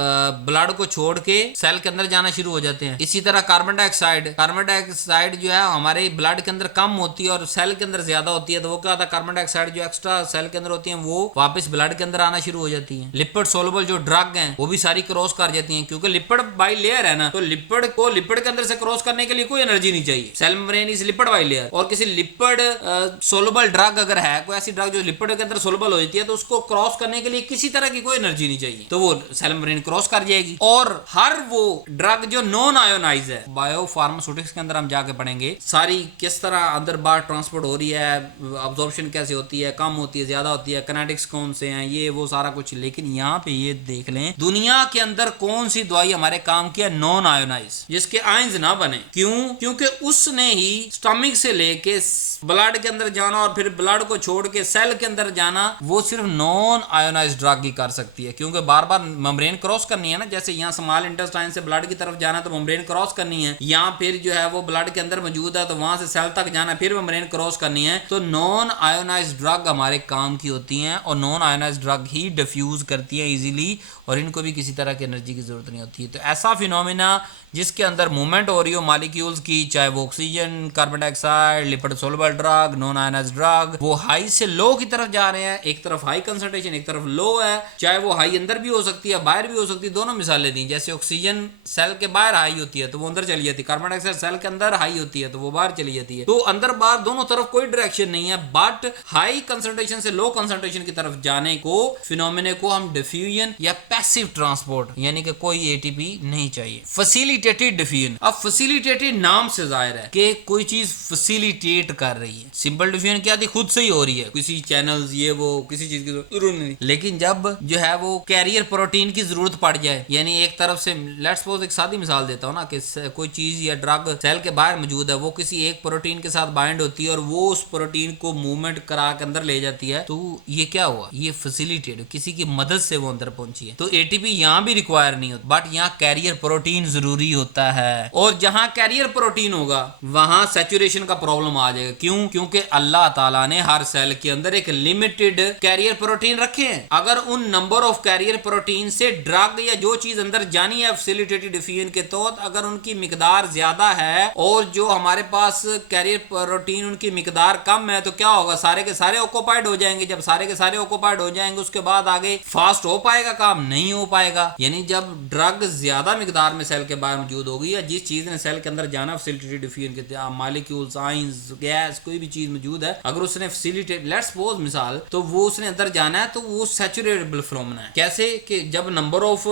ब्लड को छोड़ के सेल के अंदर जाना शुरू हो जाते हैं। इसी तरह कार्बन डाइऑक्साइड जो है हमारे ब्लड के अंदर कम होती है और सेल के अंदर ज्यादा होती है, तो वो क्या होता है, कार्बन डाइऑक्साइड जो एक्स्ट्रा सेल के अंदर होती है वो वापस ब्लड के अंदर आना शुरू हो जाती है। लिपिड सोलुबल जो ड्रग हैं वो भी सारी क्रॉस कर जाती हैं क्योंकि लिपिड बाई लेयर है ना, तो लिपिड को लिपिड के अंदर से क्रॉस करने के लिए कोई एनर्जी नहीं चाहिए। Cell membrane is lipid bilayer, और किसी लिपिड सोलुबल ड्रग अगर है, कोई ऐसी ड्रग जो लिपिड के अंदर सोलुबल हो जाती है, तो उसको क्रॉस करने के लिए किसी तरह की कोई एनर्जी नहीं चाहिए, तो वो सेल मेम्ब्रेन क्रॉस कर जाएगी। और हर वो ड्रग जो नॉन आयोनाइज है, बायो फार्मास्यूटिक्स के अंदर हम जाके पढ़ेंगे सारी किस तरह अंदर बाहर ट्रांसपोर्ट हो रही है, अब्जॉर्प्शन कैसे होती है, कम होती है, ज्यादा होती है, किनेटिक्स कौन से हैं, ये वो सारा कुछ। लेकिन यहाँ पे ये देख लें दुनिया के अंदर कौन सी दवाई हमारे काम की है, नॉन आयोनाइज, जिसके आयंस ना बने। क्यों? क्योंकि उसने ही स्टमक से लेके ब्लड के अंदर जाना और फिर ब्लड को छोड़ के सेल के अंदर जाना, वो सिर्फ नॉन आयोनाइज्ड ड्रग ही कर सकती है क्योंकि बार बार मेम्ब्रेन क्रॉस करनी है ना। जैसे यहाँ स्मॉल इंटेस्टाइन से ब्लड की तरफ जाना तो मेम्ब्रेन क्रॉस करनी है, यहाँ फिर जो है वो ब्लड के अंदर मौजूद है तो वहां से सेल तक जाना, फिर मेम्ब्रेन क्रॉस करनी है। तो नॉन आयोनाइज्ड ड्रग हमारे काम की होती हैं और नॉन आयोनाइज्ड ड्रग ही डिफ्यूज करती है इजीली, और इनको भी किसी तरह की एनर्जी की जरूरत नहीं होती है। तो ऐसा फिनोमेना जिसके अंदर मूवमेंट हो रही हो मॉलिक्यूल्स की, चाहे वो oxygen, carbon dioxide, lipid soluble drug, non ionised drug, वो हाई से लो की तरफ जा रहे हैं, एक तरफ हाई कंसंट्रेशन एक तरफ लो है, चाहे वो हाई अंदर भी हो सकती है बाहर भी हो सकती है। दोनों मिसालें दी, जैसे ऑक्सीजन सेल के बाहर हाई होती है तो वो अंदर चली जाती है, कार्बन डाइऑक्साइड सेल के अंदर हाई होती है तो वो बाहर चली जाती है। तो अंदर बाहर दोनों तरफ कोई डायरेक्शन नहीं है, बट हाई कंसंट्रेशन से लो कंसंट्रेशन की तरफ जाने को फिनोमेना को हम डिफ्यूजन या पैसिव ट्रांसपोर्ट यानी कि कोई एटीपी नहीं चाहिए। फैसिलिटेटेड डिफ्यूजन, अब फैसिलिटेटेड फैसिलिटेटेड नाम से जाहिर है कि कोई चीज फैसिलिटेट कर रही है। सिंपल डिफिनेशन क्या थी, खुद से ही हो रही है, किसी चैनल्स ये वो किसी चीज की जरूरत नहीं। लेकिन जब जो है वो कैरियर प्रोटीन की जरूरत पड़ जाए, यानी एक तरफ से लेट्स सपोज एक सादी मिसाल देता हूँ ना कि कोई चीज या ड्रग सेल के बाहर मौजूद है, वो किसी एक प्रोटीन के साथ बाइंड होती है और वो उस प्रोटीन को मूवमेंट करा के अंदर ले जाती है, तो ये क्या हुआ, ये फैसिलिटेट, किसी की मदद से वो अंदर पहुंची है। तो एटीपी यहाँ भी रिक्वायर नहीं होता, बट यहाँ कैरियर प्रोटीन जरूरी होता है। और जहां कैरियर प्रोटीन होगा वहां सैचुरेशन का प्रॉब्लम आ जाएगा। क्यों? क्योंकि अल्लाह ताला ने हर सेल के अंदर एक लिमिटेड कैरियर प्रोटीन रखे हैं। अगर उन नंबर ऑफ कैरियर प्रोटीन से ड्रग या जो चीज अंदर जानी है फैसिलिटेटेड डिफिजन के तहत, अगर उनकी मिकदार ज्यादा है और जो हमारे पास कैरियर प्रोटीन उनकी मिकदार कम है, तो क्या होगा, सारे के सारे ऑक्यूपाइड हो जाएंगे। जब सारे के सारे ऑक्यूपाइड हो जाएंगे उसके बाद आगे फास्ट हो पाएगा काम? नहीं हो पाएगा। यानी जब ड्रग ज्यादा मिकदार में सेल के बाहर मौजूद होगी या जिस चीज ने सेल के अंदर जाना फैसिलिटेटेड डिफिजन के मॉलिक्यूल्स, आयंस, गैस, कोई भी चीज मौजूद है, अगर उसने फैसिलिटेट लेट्स सपोज मिसाल, तो वो उसने अंदर जाना है तो वो सैचुरेटेबल फिनोमेना है। कैसे कि जब नंबर ऑफ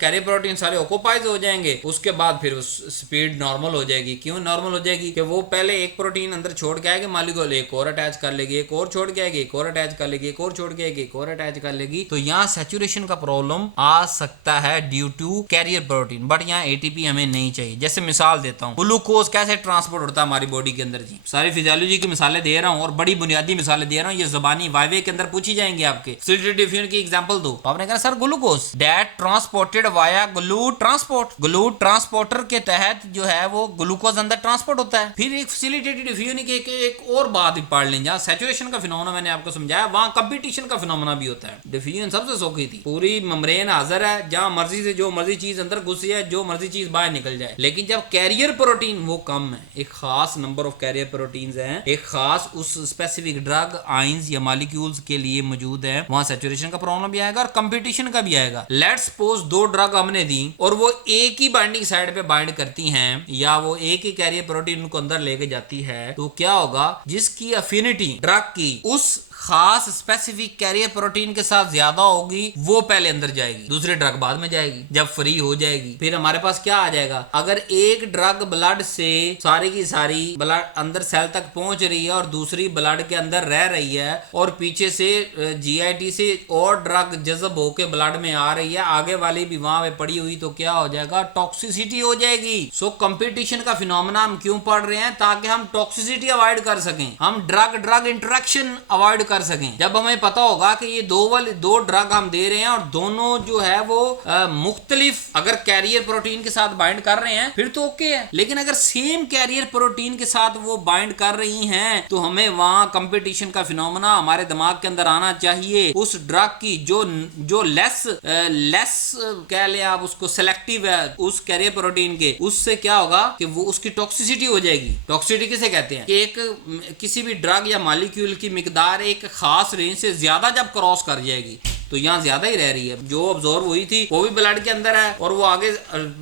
कैरियर प्रोटीन सारे ऑक्यूपाइज हो जाएंगे उसके बाद फिर स्पीड नॉर्मल हो जाएगी। क्यों नॉर्मल हो जाएगी? कि वो पहले एक प्रोटीन अंदर छोड़ के आएगी, मॉलिक्यूल एक और अटैच कर लेगी, एक और छोड़ के आएगी, एक और अटैच कर लेगी, एक और छोड़ के आएगी, एक और अटैच कर लेगी। तो यहाँ सैचुरेशन का प्रॉब्लम आ सकता है due to carrier protein, but यहाँ एटीपी हमें नहीं चाहिए। जैसे मिसाल देता हूँ, ग्लूकोज कैसे ट्रांसपोर्ट होता है हमारी बॉडी के अंदर जी। सारी फिजियोलॉजी की मिसालें दे रहा हूँ और बड़ी बुनियादी मिसालें दे रहा हूँ, ये जबानी वाइवे के अंदर पूछी जाएंगी आपके। फैसिलिटेटेड डिफिजन की एग्जांपल दो, आपने कहा sir glucose that transported via GLUT transport, GLUT transporter के तहत जो है वो ग्लूकोज अंदर ट्रांसपोर्ट होता है। फिर एक फैसिलिटेटेड डिफिजन की एक और बात भी पढ़ लें, जहाँ सैचुरेशन का फिनोमेना मैंने आपको समझाया, वहां कंपटीशन का फिनोमेना भी होता है। डिफिजन सबसे सौखी थी, पूरी मेम्ब्रेन हाजिर है, जहां मर्जी से जो मर्जी चीज अंदर घुस जाए, जो मर्जी चीज बाहर निकल जाए। लेकिन जब कैरियर प्रोटीन वो कम है, एक खास नंबर ऑफ कैरियर प्रोटीन्स हैं, एक खास उस स्पेसिफिक ड्रग, आयंस या मॉलिक्यूल्स के लिए मौजूद है, वहां सैचुरेशन का प्रॉब्लम भी आएगा और कंपटीशन का भी आएगा। लेट्स सपोज दो ड्रग हमने दी और वो एक ही बाइंडिंग साइड पे बाइंड करती हैं या वो एक ही कैरियर प्रोटीन उनको अंदर लेके जाती है, तो क्या होगा, जिसकी अफिनिटी ड्रग की उस खास स्पेसिफिक कैरियर प्रोटीन के साथ ज्यादा होगी वो पहले अंदर जाएगी, दूसरी ड्रग बाद में जाएगी जब फ्री हो जाएगी। फिर हमारे पास क्या आ जाएगा, अगर एक ड्रग ब्लड से सारी की सारी ब्लड अंदर सेल तक पहुंच रही है और दूसरी ब्लड के अंदर रह रही है और पीछे से जीआईटी से और ड्रग जज़ब होके ब्लड में आ रही है, आगे वाली भी वहां पे पड़ी हुई, तो क्या हो जाएगा, टॉक्सिसिटी हो जाएगी। सो कंपटीशन का फिनोमेना हम क्यों पढ़ रहे हैं, ताकि हम टॉक्सिसिटी अवॉइड कर सकें, हम ड्रग इंटरेक्शन अवॉइड कर सकें। जब हमें पता होगा कि ये दो ड्रग हम दे रहे हैं और दोनों जो है वो मुख्तलिफ अगर कैरियर प्रोटीन के साथ बाइंड कर रहे हैं फिर तो ओके है, लेकिन अगर सेम कैरियर प्रोटीन के साथ वो बाइंड कर रही हैं तो हमें वहां कंपटीशन का फिनोमेना हमारे दिमाग के अंदर आना चाहिए। उस ड्रग की जो लेस कह ले आप उसको सेलेक्टिव है उस कैरियर प्रोटीन के, उससे क्या होगा कि वो उसकी टॉक्सिसिटी हो जाएगी। टॉक्सिसिटी किसे कहते हैं कि एक किसी भी ड्रग या मॉलिक्यूल की मिकदार एक खास रेंज से ज्यादा जब क्रॉस कर जाएगी तो यहाँ ज्यादा ही रह रही है, जो ऑब्जॉर्व हुई थी वो भी ब्लड के अंदर है और वो आगे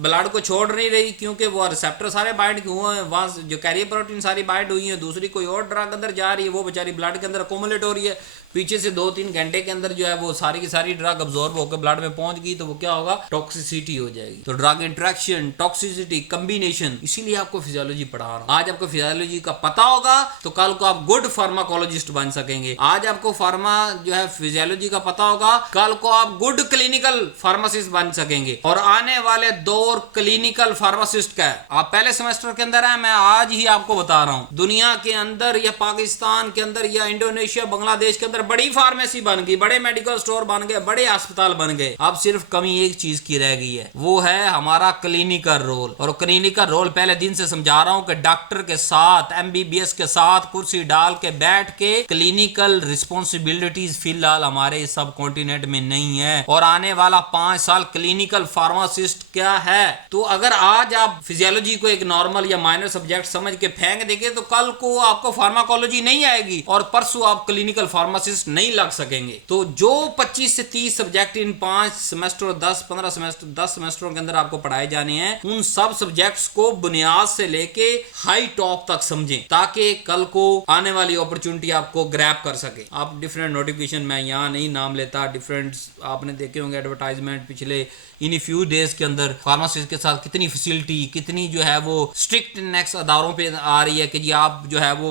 ब्लड को छोड़ नहीं रही क्योंकि वो रिसेप्टर सारे बाइंड हुए हैं, वहां जो कैरियर प्रोटीन सारी बाइंड हुई है, दूसरी कोई और ड्रग अंदर जा रही है, वो बेचारी ब्लड के अंदर अकोमुलेट हो रही है, पीछे से 2-3 घंटे के अंदर जो है वो सारी की सारी ड्रग अब्जॉर्ब होकर ब्लड में पहुंच गई, तो वो क्या होगा, टॉक्सिसिटी हो जाएगी। तो ड्रग इंटरेक्शन, टॉक्सिसिटी, कॉम्बिनेशन, इसीलिए आपको फिजियोलॉजी पढ़ा रहा हूं। आज आपको फिजियोलॉजी का पता होगा तो कल को आप गुड फार्माकोलॉजिस्ट बन सकेंगे। आज आपको फार्मा जो है फिजियोलॉजी का पता होगा, कल को आप गुड क्लिनिकल फार्मासिस्ट बन सकेंगे। और आने वाले दौर क्लिनिकल फार्मासिस्ट का है, आप पहले सेमेस्टर के अंदर है, मैं आज ही आपको बता रहा हूं, दुनिया के अंदर या पाकिस्तान के अंदर या इंडोनेशिया, बांग्लादेश के अंदर बड़ी फार्मेसी बन गई, बड़े मेडिकल स्टोर बन गए, बड़े अस्पताल बन गए। अब सिर्फ कमी एक चीज की रह गई है, वो है हमारा क्लिनिकल रोल। और क्लिनिकल रोल पहले दिन से समझा रहा हूं कि डॉक्टर के साथ, एमबीबीएस के साथ कुर्सी डाल के बैठ के क्लिनिकल रिस्पॉन्सिबिलिटीज फिलहाल हमारे सब कॉन्टिनेंट में नहीं है। और आने वाला 5 साल क्लिनिकल फार्मासिस्ट क्या है। तो अगर आज आप फिजियोलॉजी को एक नॉर्मल या माइनर सब्जेक्ट समझ के फेंक देंगे तो कल को आपको फार्माकोलॉजी नहीं आएगी और परसों आप क्लिनिकल फार्मासिस्ट फार्मासिस्ट नहीं लग सकेंगे। तो जो 25 से 30 सब्जेक्ट इन 5 सेमेस्टर और 10-15 सेमेस्टर 10 सेमेस्टरों के अंदर आपको पढ़ाए जाने हैं, उन सब सब्जेक्ट्स को बुनियाद से लेके हाई टॉप तक समझें, ताकि कल को आने वाली अपॉर्चुनिटी आपको ग्रैब कर सके। आप डिफरेंट नोटिफिकेशन, मैं यहाँ नहीं नाम लेता, डिफरेंट आपने देखे होंगे एडवर्टाइजमेंट पिछले इन फ्यू डेज के अंदर फार्मासिस्ट के साथ कितनी फैसिलिटी, कितनी जो है वो स्ट्रिक्ट नेक्स्ट अदारों पे आ रही है कि जी आप जो है वो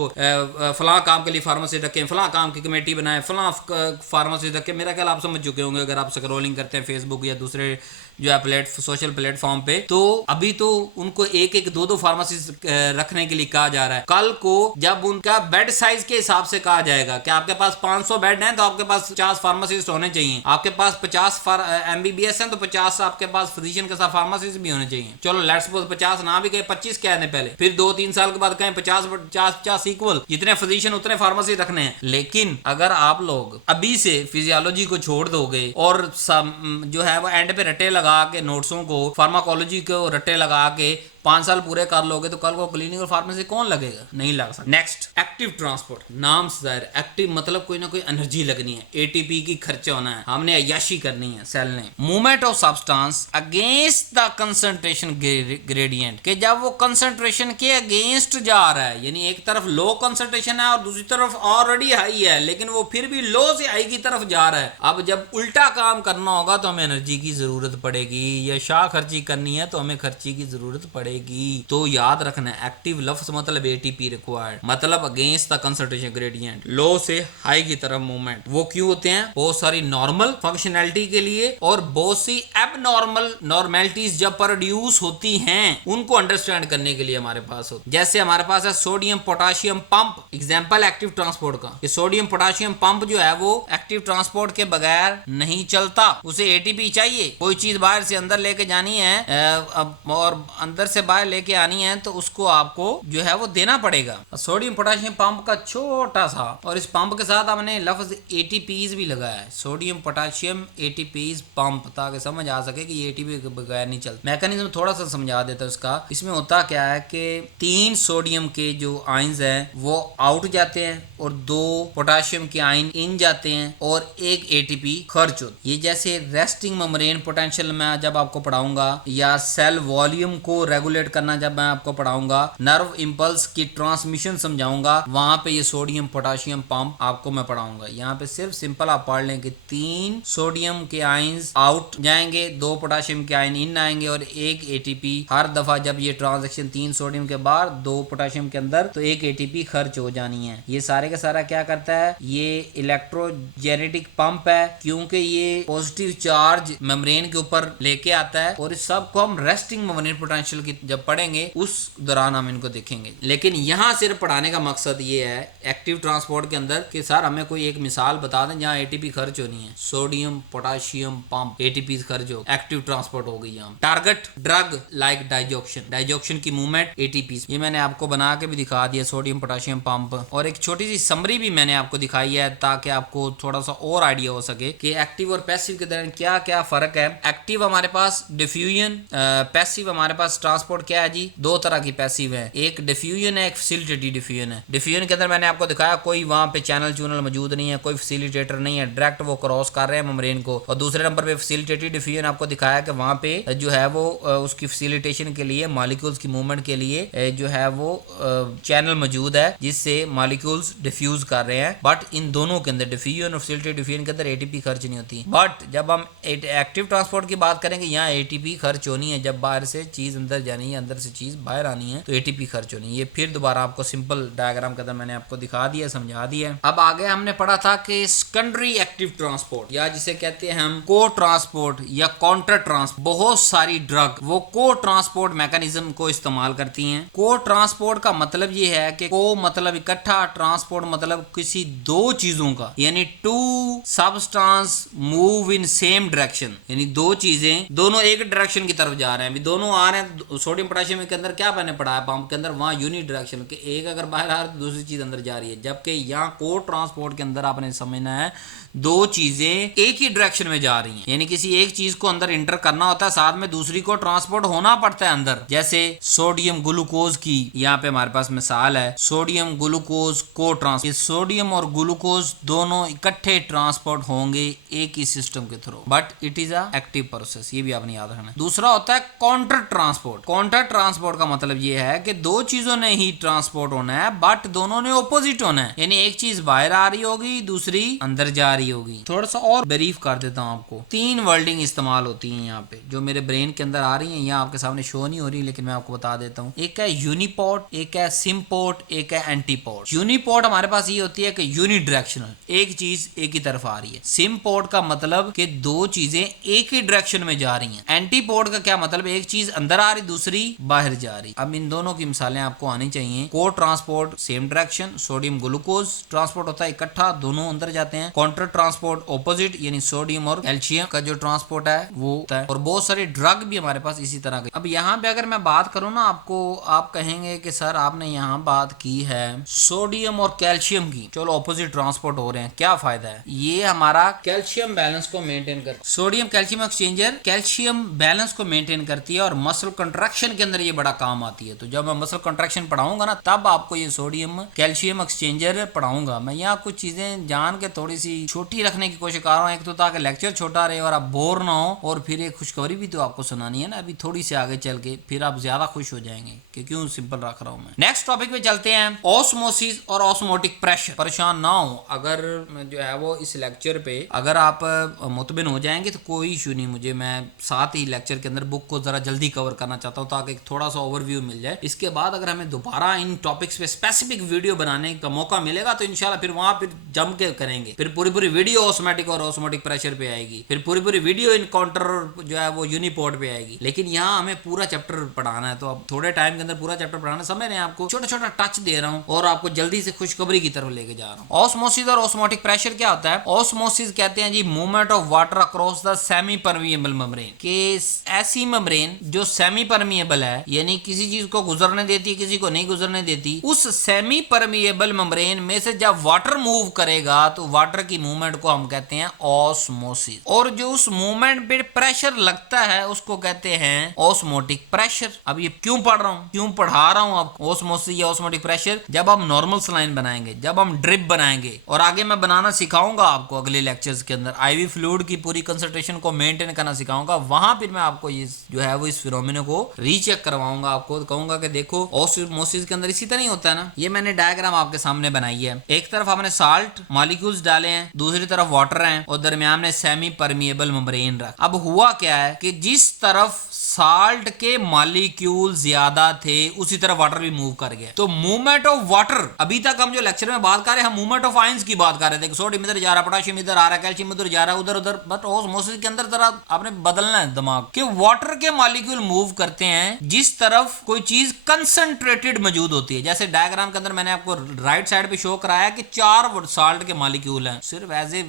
फलां काम के लिए फार्मासिस्ट रखें, फलां काम की कमेटी बनाएं, फलां फार्मासिस्ट रखें। मेरा ख्याल आप समझ चुके होंगे अगर आप स्क्रॉलिंग करते हैं फेसबुक या दूसरे जो है सोशल प्लेटफॉर्म पे। तो अभी तो उनको एक एक दो फार्मासिस्ट रखने के लिए कहा जा रहा है। कल को जब उनका बेड साइज के हिसाब से कहा जाएगा कि आपके पास 500 बेड हैं तो आपके पास 50 फार्मासिस्ट होने चाहिए, आपके पास 50 MBBS हैं तो 50 आपके पास फिजिशियन के साथ फार्मासिस्ट भी होने चाहिए। चलो लेट्स सपोज 50 ना भी कहे 25 कहने पहले, फिर 2-3 साल के बाद कहें 50 इक्वल, जितने फिजिशियन उतने फार्मासिस्ट रखने हैं। लेकिन अगर आप लोग अभी से फिजियोलॉजी को छोड़ दोगे और जो है वो एंड पे रटे लगा के नोट्सों को, फार्माकोलॉजी को रटे लगा के 5 साल पूरे कर लोगे तो कल को क्लिनिकल फार्मेसी कौन लगेगा? नहीं लग सकता। Next, active transport. नाम से जाहिर एक्टिव मतलब कोई ना कोई एनर्जी लगनी है, एटीपी की खर्चा होना है, हमने अय्याशी करनी है सेल ने। Movement of substance against the concentration gradient, कि जब वो कंसंट्रेशन के अगेंस्ट जा रहा है, यानी एक तरफ लो कंसंट्रेशन है और दूसरी तरफ ऑलरेडी हाई है, लेकिन वो फिर भी लो से हाई की तरफ जा रहा है। अब जब उल्टा काम करना होगा तो हमें एनर्जी की जरूरत पड़ेगी, या शाह खर्ची करनी है तो हमें खर्ची की जरूरत पड़ेगी। तो याद रखना, एक्टिव लफ्ज मतलब एटीपी रिक्वायर्ड, मतलब अगेंस्ट द कंसंट्रेशन ग्रेडियंट, लो से हाई की तरफ मूवमेंट। वो क्यों होते हैं? बहुत सारी नॉर्मल फंक्शनैलिटी के लिए और बहुत सी एबनॉर्मल नॉर्मेलिटीज जब प्रोड्यूस होती हैं उनको अंडरस्टैंड करने के लिए हमारे पास होती। जैसे हमारे पास है sodium potassium pump, example active transport का। ये सोडियम पोटाशियम पंप जो है वो एक्टिव ट्रांसपोर्ट के बगैर नहीं चलता, उसे एटीपी चाहिए। कोई चीज बाहर से अंदर लेके जानी है और अंदर से बाहर लेके आनी है तो उसको आपको जो है वो देना पड़ेगा। सोडियम पोटाशियम पंप का छोटा सा, और इस पंप के साथ हमने लफ्ज एटीपीज भी लगाया है, सोडियम पोटाशियम एटीपीज पंप, ताकि समझ आ सके कि ये एटीपी के बगैर नहीं चलता। मैकेनिज्म थोड़ा सा समझा देता है उसका। इसमें होता क्या है कि 3 सोडियम के जो आयंस हैं वो आउट जाते हैं और 2 पोटाशियम के आयन इन जाते हैं और 1 एटीपी खर्च होता है। ये जैसे रेस्टिंग मेम्ब्रेन पोटेंशियल में जब आपको पढ़ाऊंगा, या सेल वॉल्यूम को रेगुलेट करना जब मैं आपको पढ़ाऊंगा, नर्व इंपल्स की ट्रांसमिशन समझाऊंगा, वहां पे ये सोडियम पोटाशियम पंप आपको मैं पढ़ाऊंगा। यहाँ पे सिर्फ सिंपल आप पढ़ लें कि 3 सोडियम के आयंस आउट जाएंगे, 2 पोटाशियम के आयन इन आएंगे और 1 एटीपी। हर दफा जब ये ट्रांजेक्शन 3 सोडियम के बाहर 2 पोटाशियम के अंदर, तो 1 एटीपी खर्च हो जानी है। ये सारे का सारा क्या करता है? ये इलेक्ट्रोजेनेटिक पंप है, क्योंकि ये पॉजिटिव चार्ज मेम्ब्रेन के ऊपर लेके आता है। और इस सब को हम रेस्टिंग मेम्ब्रेन पोटेंशियल की जब पढ़ेंगे उस दौरान हम इनको देखेंगे। लेकिन यहाँ सिर्फ पढ़ाने का मकसद ये है एक्टिव ट्रांसपोर्ट के अंदर कि सर हमें कोई एक मिसाल बता दें जहाँ एटीपी खर्च होनी है। सोडियम पोटाशियम पंप एटीपी खर्च हो, एक्टिव ट्रांसपोर्ट हो गई यहाँ। टारगेट ड्रग लाइक डाइजोक्शन की मूवमेंट एटीपी, ये मैंने आपको बना के भी दिखा दिया, सोडियम पोटाशियम पंप। और एक छोटी सी समरी भी मैंने आपको दिखाई है ताकि आपको थोड़ा सा और आइडिया हो सके कि एक्टिव और पैसिव के दरमियान क्या क्या फर्क है। एक्टिव हमारे पास डिफ्यूजन, पैसिव हमारे पास ट्रांसपोर्ट क्या है जी? 2 तरह की पैसिव है, एक डिफ्यूजन है, एक फैसिलिटेटिव डिफ्यूजन है। डिफ्यूजन के अंदर मैंने आपको दिखाया कोई वहां पे चैनल मौजूद नहीं है, कोई फैसिलिटेटर नहीं है, डायरेक्ट वो क्रॉस कर रहे हैं मेम्ब्रेन को। और दूसरे नंबर पे फैसिलिटेटिव डिफ्यूजन आपको दिखाया कि वहां पे जो है वो उसकी फैसिलिटेशन के लिए, मॉलिक्यूल्स की मूवमेंट के लिए जो है वो चैनल मौजूद है जिससे मॉलिक्यूल्स डिफ्यूज कर रहे हैं। बट इन दोनों के अंदर, डिफ्यूजन और फैसिलिटेटिव डिफ्यूजन के अंदर एटीपी खर्च नहीं होती। बट जब हम एक्टिव ट्रांसपोर्ट की बात करेंगे, यहाँ एटीपी खर्च होनी है। जब बाहर से चीज अंदर जानी है, अंदर से चीज बाहर आनी है, तो एटीपी खर्च होनी है। ये फिर दोबारा आपको सिंपल डायग्राम के अंदर मैंने आपको दिखा दिया, समझा दिया। अब आगे हमने पढ़ा था कि सेकेंडरी एक्टिव ट्रांसपोर्ट, या जिसे कहते हैं हम को ट्रांसपोर्ट या काउंटर ट्रांसपोर्ट। बहुत सारी ड्रग वो को ट्रांसपोर्ट मैकेनिज्म को इस्तेमाल करती हैं। को ट्रांसपोर्ट का मतलब ये है कि को मतलब इकट्ठा, ट्रांसपोर्ट मतलब किसी 2 चीजों का, यानी 2 substance move in same direction, यानी 2 चीजें दोनों एक डायरेक्शन की तरफ जा रहे हैं। दोनों आ रहे हैं, सोडियम पोटेशियम के अंदर क्या मैंने पढ़ा है पंप के अंदर, वहां यूनिट डायरेक्शन के, एक अगर बाहर आ रहा है तो दूसरी चीज अंदर जा रही है। जबकि यहाँ को ट्रांसपोर्ट के अंदर आपने समझना है दो चीजें एक ही डायरेक्शन में जा रही हैं, यानी किसी एक चीज को अंदर इंटर करना होता है, साथ में दूसरी को ट्रांसपोर्ट होना पड़ता है अंदर। जैसे सोडियम ग्लूकोज की यहाँ पे हमारे पास मिसाल है, सोडियम ग्लूकोज को ट्रांसपोर्ट, सोडियम और ग्लूकोज दोनों इकट्ठे ट्रांसपोर्ट होंगे एक ही सिस्टम के through, but it is a active process, ये भी आपने याद रखना है। दूसरा होता है काउंटर ट्रांसपोर्ट। काउंटर ट्रांसपोर्ट का मतलब ये है कि दो चीजों ने ही ट्रांसपोर्ट होना है, बट दोनों ने ऑपोजिट होना है, यानी एक चीज बाहर आ रही होगी, दूसरी अंदर जा रही होगी। थोड़ा सा और ब्रीफ कर देता हूँ आपको। 3 वर्डिंग इस्तेमाल होती है यहाँ पे, जो मेरे ब्रेन के अंदर आ रही है, यहाँ आपके सामने शो नहीं हो रही, लेकिन मैं आपको बता देता हूँ। एक है यूनिपोर्ट, एक है सिम्पोर्ट, एक है एंटीपोर्ट। यूनिपोर्ट हमारे पास ये होती है कि यूनिडायरेक्शनल, एक चीज एक ही तरफ आ रही है। सिम्पोर्ट का मतलब कि दो चीजें एक ही डायरेक्शन में जा रही हैं। एंटीपोर्ट का क्या मतलब, एक चीज अंदर आ रही, दूसरी बाहर जा रही। अब इन दोनों की मिसालें आपको आनी चाहिए। को transport same direction, sodium glucose transport होता है इकट्ठा, दोनों अंदर जाते हैं। काउंटर ट्रांसपोर्ट ऑपोजिट, यानी सोडियम और कैल्शियम का जो ट्रांसपोर्ट है वो होता है। और बहुत सारे ड्रग भी हमारे पास इसी तरह के। अब यहाँ पे अगर मैं बात करूँ ना आपको, आप कहेंगे कि सर आपने यहाँ बात की है सोडियम और कैल्शियम की, चलो ऑपोजिट ट्रांसपोर्ट हो रहे हैं, क्या फायदा है? ये हमारा कैल्शियम बैलेंस को मेंटेन करता है। Sodium calcium exchanger calcium balance को मेंटेन करती है और मसल कंट्रैक्शन के अंदर ये बड़ा काम आती है। तो जब मैं मसल कंट्रैक्शन पढ़ाऊंगा ना, तब आपको ये सोडियम कैल्शियम एक्सचेंजर पढ़ाऊंगा। मैं यहाँ कुछ चीजें जान के थोड़ी सी छोटी रखने की कोशिश कर रहा हूँ, एक तो ताकि लेक्चर छोटा रहे और आप बोर ना हो, और फिर एक खुशखबरी भी तो आपको सुनानी है ना अभी थोड़ी सी आगे चल के, फिर आप ज्यादा खुश हो जाएंगे कि क्यों सिंपल रख रहा हूँ मैं। नेक्स्ट टॉपिक पे चलते हैं, ऑस्मोसिस और ऑस्मोटिक प्रेशर। परेशान ना हो अगर जो है वो इस लेक्चर पे अगर आप मुतमिन हो जाएंगे तो कोई इशू नहीं मुझे, मैं साथ ही लेक्चर के अंदर बुक को जरा जल्दी कवर करना चाहता हूँ ताकि थोड़ा सा ओवरव्यू मिल जाए। इसके बाद अगर हमें दोबारा इन टॉपिक्स पे स्पेसिफिक वीडियो बनाने का मौका मिलेगा तो इंशाल्लाह फिर वहां फिर जम के करेंगे। फिर पूरी वीडियो ऑस्मोटिक और ऑस्मोटिक प्रेशर पे आएगी, फिर पूरी वीडियो इन काउंटर जो है वो यूनिपोर्ट पे आएगी। लेकिन यहाँ हमें पूरा चैप्टर पढ़ाना है, तो अब थोड़े टाइम के अंदर पूरा चैप्टर पढ़ाना, समझ रहे हैं? आपको छोटा छोटा टच दे रहा हूँ और आपको जल्दी से खुशखबरी की तरफ लेके जा रहा हूँ। ऑस्मोसिस और ऑस्मोटिक प्रेशर क्या होता है? ऑस्मोसिस कहते हैं जी movement of water across the semi permeable membrane, के ऐसी मेम्ब्रेन जो सेमी परमिएबल है, यानी किसी चीज को गुजरने देती है, किसी को नहीं गुजरने देती, उस सेमी परमिएबल मेम्ब्रेन में से जब वाटर मूव करेगा तो वाटर की मूवमेंट को हम कहते हैं ऑस्मोसिस। और जो उस मूवमेंट पे प्रेशर लगता है उसको कहते हैं ऑस्मोटिक प्रेशर। अब ये क्यों पढ़ रहा हूँ, क्यों पढ़ा रहा हूँ आपको ऑस्मोसिस या ऑस्मोटिक प्रेशर? जब हम नॉर्मल सलाइन बनाएंगे, जब हम ड्रिप बनाएंगे, और आगे मैं बनाना सिखाऊंगा आपको अगले लेक्चर्स के अंदर, आईवी फ्लूइड की पूरी कंसंट्रेशन को मेंटेन करना सिखाऊंगा, वहां फिर मैं आपको ये जो है वो इस फिनोमेना को रीचेक करवाऊंगा, आपको कहूंगा कि देखो ऑस्मोसिस के अंदर इसी तरह ही होता है ना। ये मैंने डायग्राम आपके सामने बनाई है, एक तरफ हमने साल्ट मॉलिक्यूल्स डाले हैं, दूसरी तरफ वाटर है, और दरमियान में सेमी परमिएबल मेम्ब्रेन रखा। अब हुआ क्या है कि जिस तरफ साल्ट के मॉलिक्यूल ज्यादा थे उसी तरह वाटर भी मूव कर गया। तो मूवमेंट ऑफ वाटर, अभी तक हम जो लेक्चर में बात कर रहे हैं, हम मूवमेंट ऑफ आयंस की बात कर रहे थे, सोडियम इधर जा रहा, पोटेशियम इधर आ रहा, कैल्शियम इधर जा रहा, उधर उधर। बट ऑस्मोसिस के अंदर जरा आपने बदलना है दिमाग कि वाटर के मॉलिक्यूल मूव करते हैं जिस तरफ कोई चीज कंसंट्रेटेड मौजूद होती है। जैसे डायग्राम के अंदर मैंने आपको राइट साइड पे शो कराया कि 4 साल्ट के मॉलिक्यूल हैं सिर्फ एज ए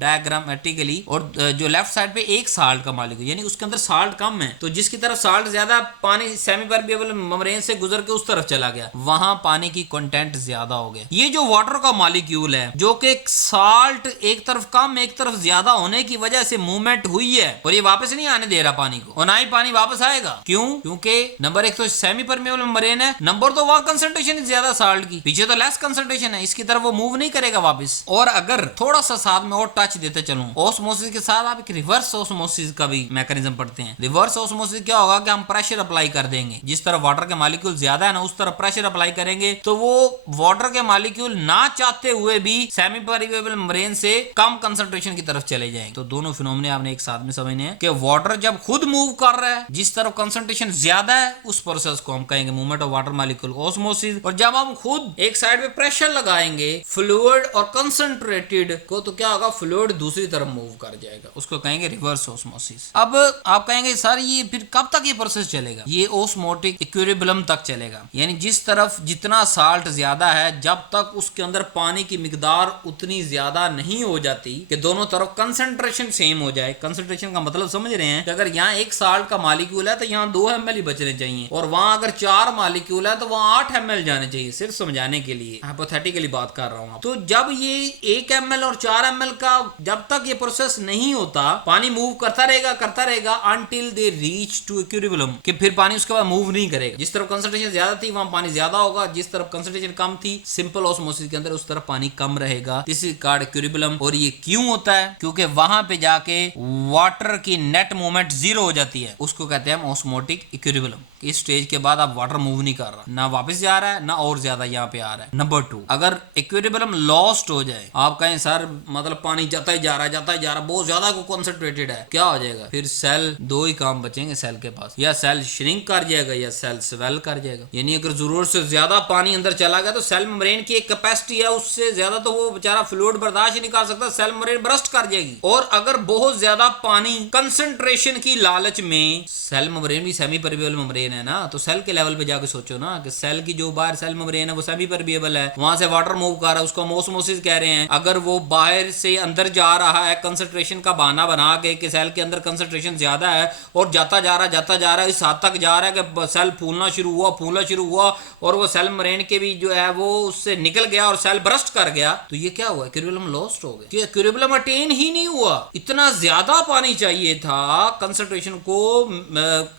डायग्रामेटिकली, और जो लेफ्ट साइड पे एक साल्ट का मॉलिक्यूल, यानी उसके अंदर साल्ट कम है, तो जिसकी तरफ साल्ट ज्यादा, पानी सेमी परमिएबल मेम्ब्रेन से गुजर के उस तरफ चला गया, वहां पानी की कंटेंट ज्यादा हो गया। ये जो वाटर का मॉलिक्यूल है जो कि साल्ट एक तरफ कम एक तरफ ज्यादा होने की वजह से मूवमेंट हुई है, और ये वापस नहीं आने दे रहा पानी को, और ना ही पानी वापस आएगा। क्यों? क्योंकि नंबर 1 तो सेमी परमिएबल मेम्ब्रेन है, नंबर 2 वहां कंसंट्रेशन ज्यादा साल्ट की, पीछे तो लेस कंसंट्रेशन है, इसकी तरफ वो मूव नहीं करेगा वापस। और अगर थोड़ा सा साथ में और टच देते चलूं ऑस्मोसिस के साथ, आप एक रिवर्स ऑस्मोसिस का भी मैकेनिज्म पढ़ते हैं। रिवर्स ऑस्मोसिस क्या होगा कि हम प्रेशर अप्लाई कर देंगे, जिस तरह वाटर के मॉलिक्यूल ज्यादा है ना उस तरह प्रेशर अप्लाई करेंगे, तो वो वाटर के मॉलिक्यूल ना चाहते हुए भी सेमी परमिएबल मेम्ब्रेन से कम कंसंट्रेशन की तरफ चले जाएंगे। तो दोनों फिनोमेना आपने एक साथ में समझने हैं कि वाटर जब खुद मूव कर रहा है जिस तरफ कंसंट्रेशन ज्यादा है, उस प्रोसेस को हम कहेंगे movement of water molecule osmosis. और जब हम खुद एक साइड पे प्रेशर लगाएंगे फ्लूइड और कंसंट्रेटेड को, तो क्या होगा, फ्लूइड दूसरी तरफ मूव कर जाएगा, उसको कहेंगे रिवर्स ऑस्मोसिस। अब आप कहेंगे सर ये फिर कब तक ये प्रोसेस चलेगा? ये ऑस्मोटिक इक्विलिब्रियम तक चलेगा, यानी जिस तरफ जितना साल्ट ज्यादा है, जब तक उसके अंदर पानी की मिकदार उतनी ज्यादा नहीं हो जाती कि दोनों तरफ कंसंट्रेशन सेम हो जाए। कंसंट्रेशन का मतलब समझ रहे हैं कि अगर यहाँ 1 साल्ट का मॉलिक्यूल है तो यहाँ 2 ml ही बचने चाहिए, और वहां अगर 4 मॉलिक्यूल है तो वहां 8 ml जाने चाहिए, सिर्फ समझाने के लिए हाइपोथेटिकली बात कर रहा हूँ। तो जब ये 1 ml और 4 ml का जब तक ये प्रोसेस नहीं होता पानी मूव करता रहेगा until they reach to equilibrium, कि फिर पानी उसके बाद मूव नहीं करेगा। जिस तरफ कंसंट्रेशन ज्यादा थी वहां पानी ज्यादा होगा, जिस तरफ कंसंट्रेशन कम थी सिंपल ऑस्मोसिस के अंदर उस तरफ पानी कम रहेगा। This is called equilibrium. और ये क्यों होता है? क्योंकि वहां पे जाके वाटर की नेट मूवमेंट जीरो हो जाती है, उसको कहते हैं हम ऑस्मोटिक इक्विलिब्रियम। इस स्टेज के बाद आप वाटर मूव नहीं कर रहा, ना वापस जा रहा है ना और ज्यादा यहाँ पे आ रहा है। नंबर 2, अगर इक्विलिब्रियम लॉस्ट हो जाए, आप कहें सर मतलब पानी जाता ही जा रहा है बहुत ज्यादा को कंसंट्रेटेड है, क्या हो जाएगा? फिर सेल दो ही काम बचेंगे सेल के पास, या सेल श्रिंक कर जाएगा या सेल स्वेल कर जाएगा। यानी अगर जरूरत से ज्यादा पानी अंदर चला गया तो सेल मेम्ब्रेन की एक कैपेसिटी है, उससे ज्यादा तो वो बेचारा फ्लूइड बर्दाश्त ही नहीं कर सकता, सेल मेम्ब्रेन बर्स्ट कर जाएगी। और अगर बहुत ज्यादा पानी कंसंट्रेशन की लालच में, सेल मेम्ब्रेन भी सेमी परमेबल मेम्ब्रेन है ना, तो सेल के लेवल पे जाके सोचो ना कि सेल की जो बाहर सेल मेम्ब्रेन है वो सेमी परमेबल है, वहां से वाटर मूव कर रहा है, उसको ऑस्मोसिस कह रहे हैं। अगर वो बाहर से अंदर जा रहा है कंसंट्रेशन का बहाना बना के कि सेल के अंदर कंसंट्रेशन ज्यादा है और जाता जा रहा है इस हद तक जा रहा है कि सेल फूलना शुरू हुआ और वो सेल मेम्ब्रेन के भी जो है वो उससे निकल गया और सेल बर्स्ट कर गया, तो ये क्या हुआ? इक्विलिब्रियम लॉस्ट हो गया। इक्विलिब्रियम अटेन ही नहीं हुआ। इतना ज्यादा पानी चाहिए था कंसंट्रेशन को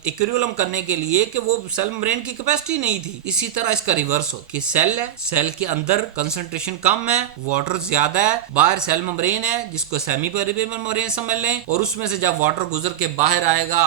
इक्विलिब्रियम करने के लिए कि वो सेल मेम्ब्रेन की कैपेसिटी नहीं थी। इसी तरह इसका रिवर्स हो कि सेल है, सेल के अंदर कंसंट्रेशन कम है, वाटर ज्यादा है, बाहर सेल मेम्ब्रेन है जिसको सेमी परमेबल मेम्ब्रेन समझ लें, और उसमें से जब वाटर गुजर के बाहर आएगा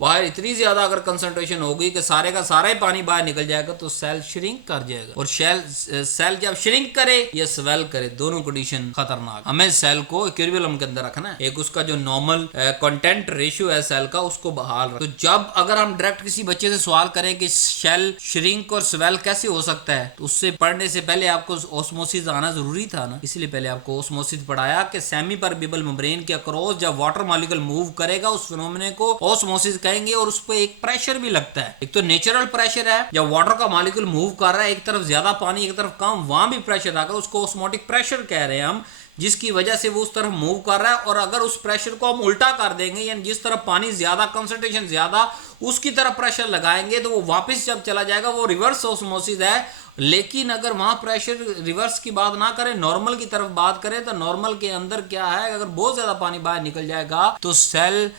बाहर इतनी ज्यादा अगर कंसंट्रेशन होगी कि सारे का सारा ही पानी बाहर निकल जाएगा तो सेल श्रिंक कर जाएगा। और सेल जब श्रिंक करे या स्वेल करे, दोनों कंडीशन खतरनाक। हमें सेल को इक्विलिब्रियम के अंदर रखना है, एक उसका जो नॉर्मल कंटेंट रेशियो है सेल का उसको बहाल रखना। तो जब अगर हम डायरेक्ट किसी बच्चे से सवाल करें कि सेल श्रिंक और स्वेल कैसे हो सकता है, तो उससे पढ़ने से पहले आपको ऑस्मोसिस आना जरूरी था ना, इसलिए पहले आपको ऑस्मोसिस पढ़ाया कि सेमी परमेबल मेम्ब्रेन के अक्रॉस जब वाटर मॉलिक्यूल मूव करेगा उस फिनोमेना को ऑस्मोसिस कहेंगे। और उस पर एक प्रेशर भी लगता है, एक तो नेचुरल प्रेशर है, जब वाटर का मॉलिक्यूल मूव कर रहा है एक तरफ ज्यादा पानी एक तरफ कम, वहां भी प्रेशर आकर उसको ऑस्मोटिक प्रेशर कह रहे हैं हम, जिसकी वजह से वो उस तरफ मूव कर रहा है। और अगर उस प्रेशर को हम उल्टा कर देंगे, यानी जिस तरफ पानी ज्यादा कंसंट्रेशन ज्यादा उसकी तरफ प्रेशर लगाएंगे तो वो वापस जब चला जाएगा, वो रिवर्स ऑस्मोसिस है। लेकिन अगर वहां प्रेशर रिवर्स की बात ना करें, नॉर्मल की तरफ बात करें, तो नॉर्मल के अंदर क्या है, अगर बहुत ज्यादा पानी बाहर निकल जाएगा तो सेल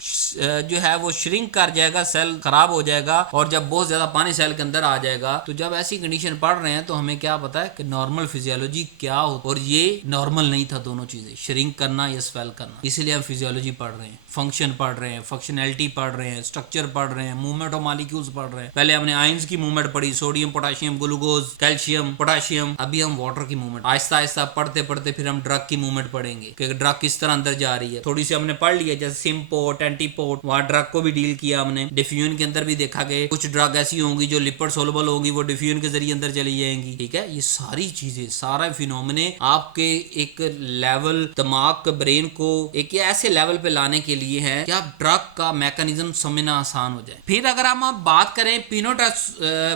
जो है वो श्रिंक कर जाएगा, सेल खराब हो जाएगा। और जब बहुत ज्यादा पानी सेल के अंदर आ जाएगा, तो जब ऐसी कंडीशन पढ़ रहे हैं तो हमें क्या पता है कि नॉर्मल फिजियोलॉजी क्या हो, और ये नॉर्मल नहीं था दोनों चीजें, श्रिंक करना या स्वेल करना। इसलिए हम फिजियोलॉजी पढ़ रहे हैं, फंक्शन पढ़ रहे हैं, फंक्शनैलिटी पढ़ रहे हैं, स्ट्रक्चर पढ़ रहे हैं, मूवमेंट ऑफ मॉलिक्यूल्स पढ़ रहे हैं। पहले हमने आयंस की मूवमेंट पढ़ी, sodium potassium glucose calcium potassium, अभी हम वाटर की मूवमेंट आहिस्ता आहिस्ता पढ़ते पढ़ते फिर हम ड्रग की मूवमेंट पढ़ेंगे कि ड्रग किस तरह अंदर जा रही है। थोड़ी सी हमने पढ़ लिया, जैसे सिम्पोर्ट एंटीपोर्ट, वहां ड्रग को भी डील किया हमने। डिफ्यूजन के अंदर भी देखा गया कुछ ड्रग ऐसी होंगी जो लिपिड सोलुबल होंगी, वो डिफ्यूजन के जरिए अंदर चली जाएंगी। ठीक है, ये सारी चीजें सारा फिनोमेने आपके एक लेवल दिमाग के ब्रेन को एक ऐसे लेवल पे लाने के लिए है कि आप ड्रग का मैकेनिज्म समझना आसान हो जाए। फिर अगर हम बात करें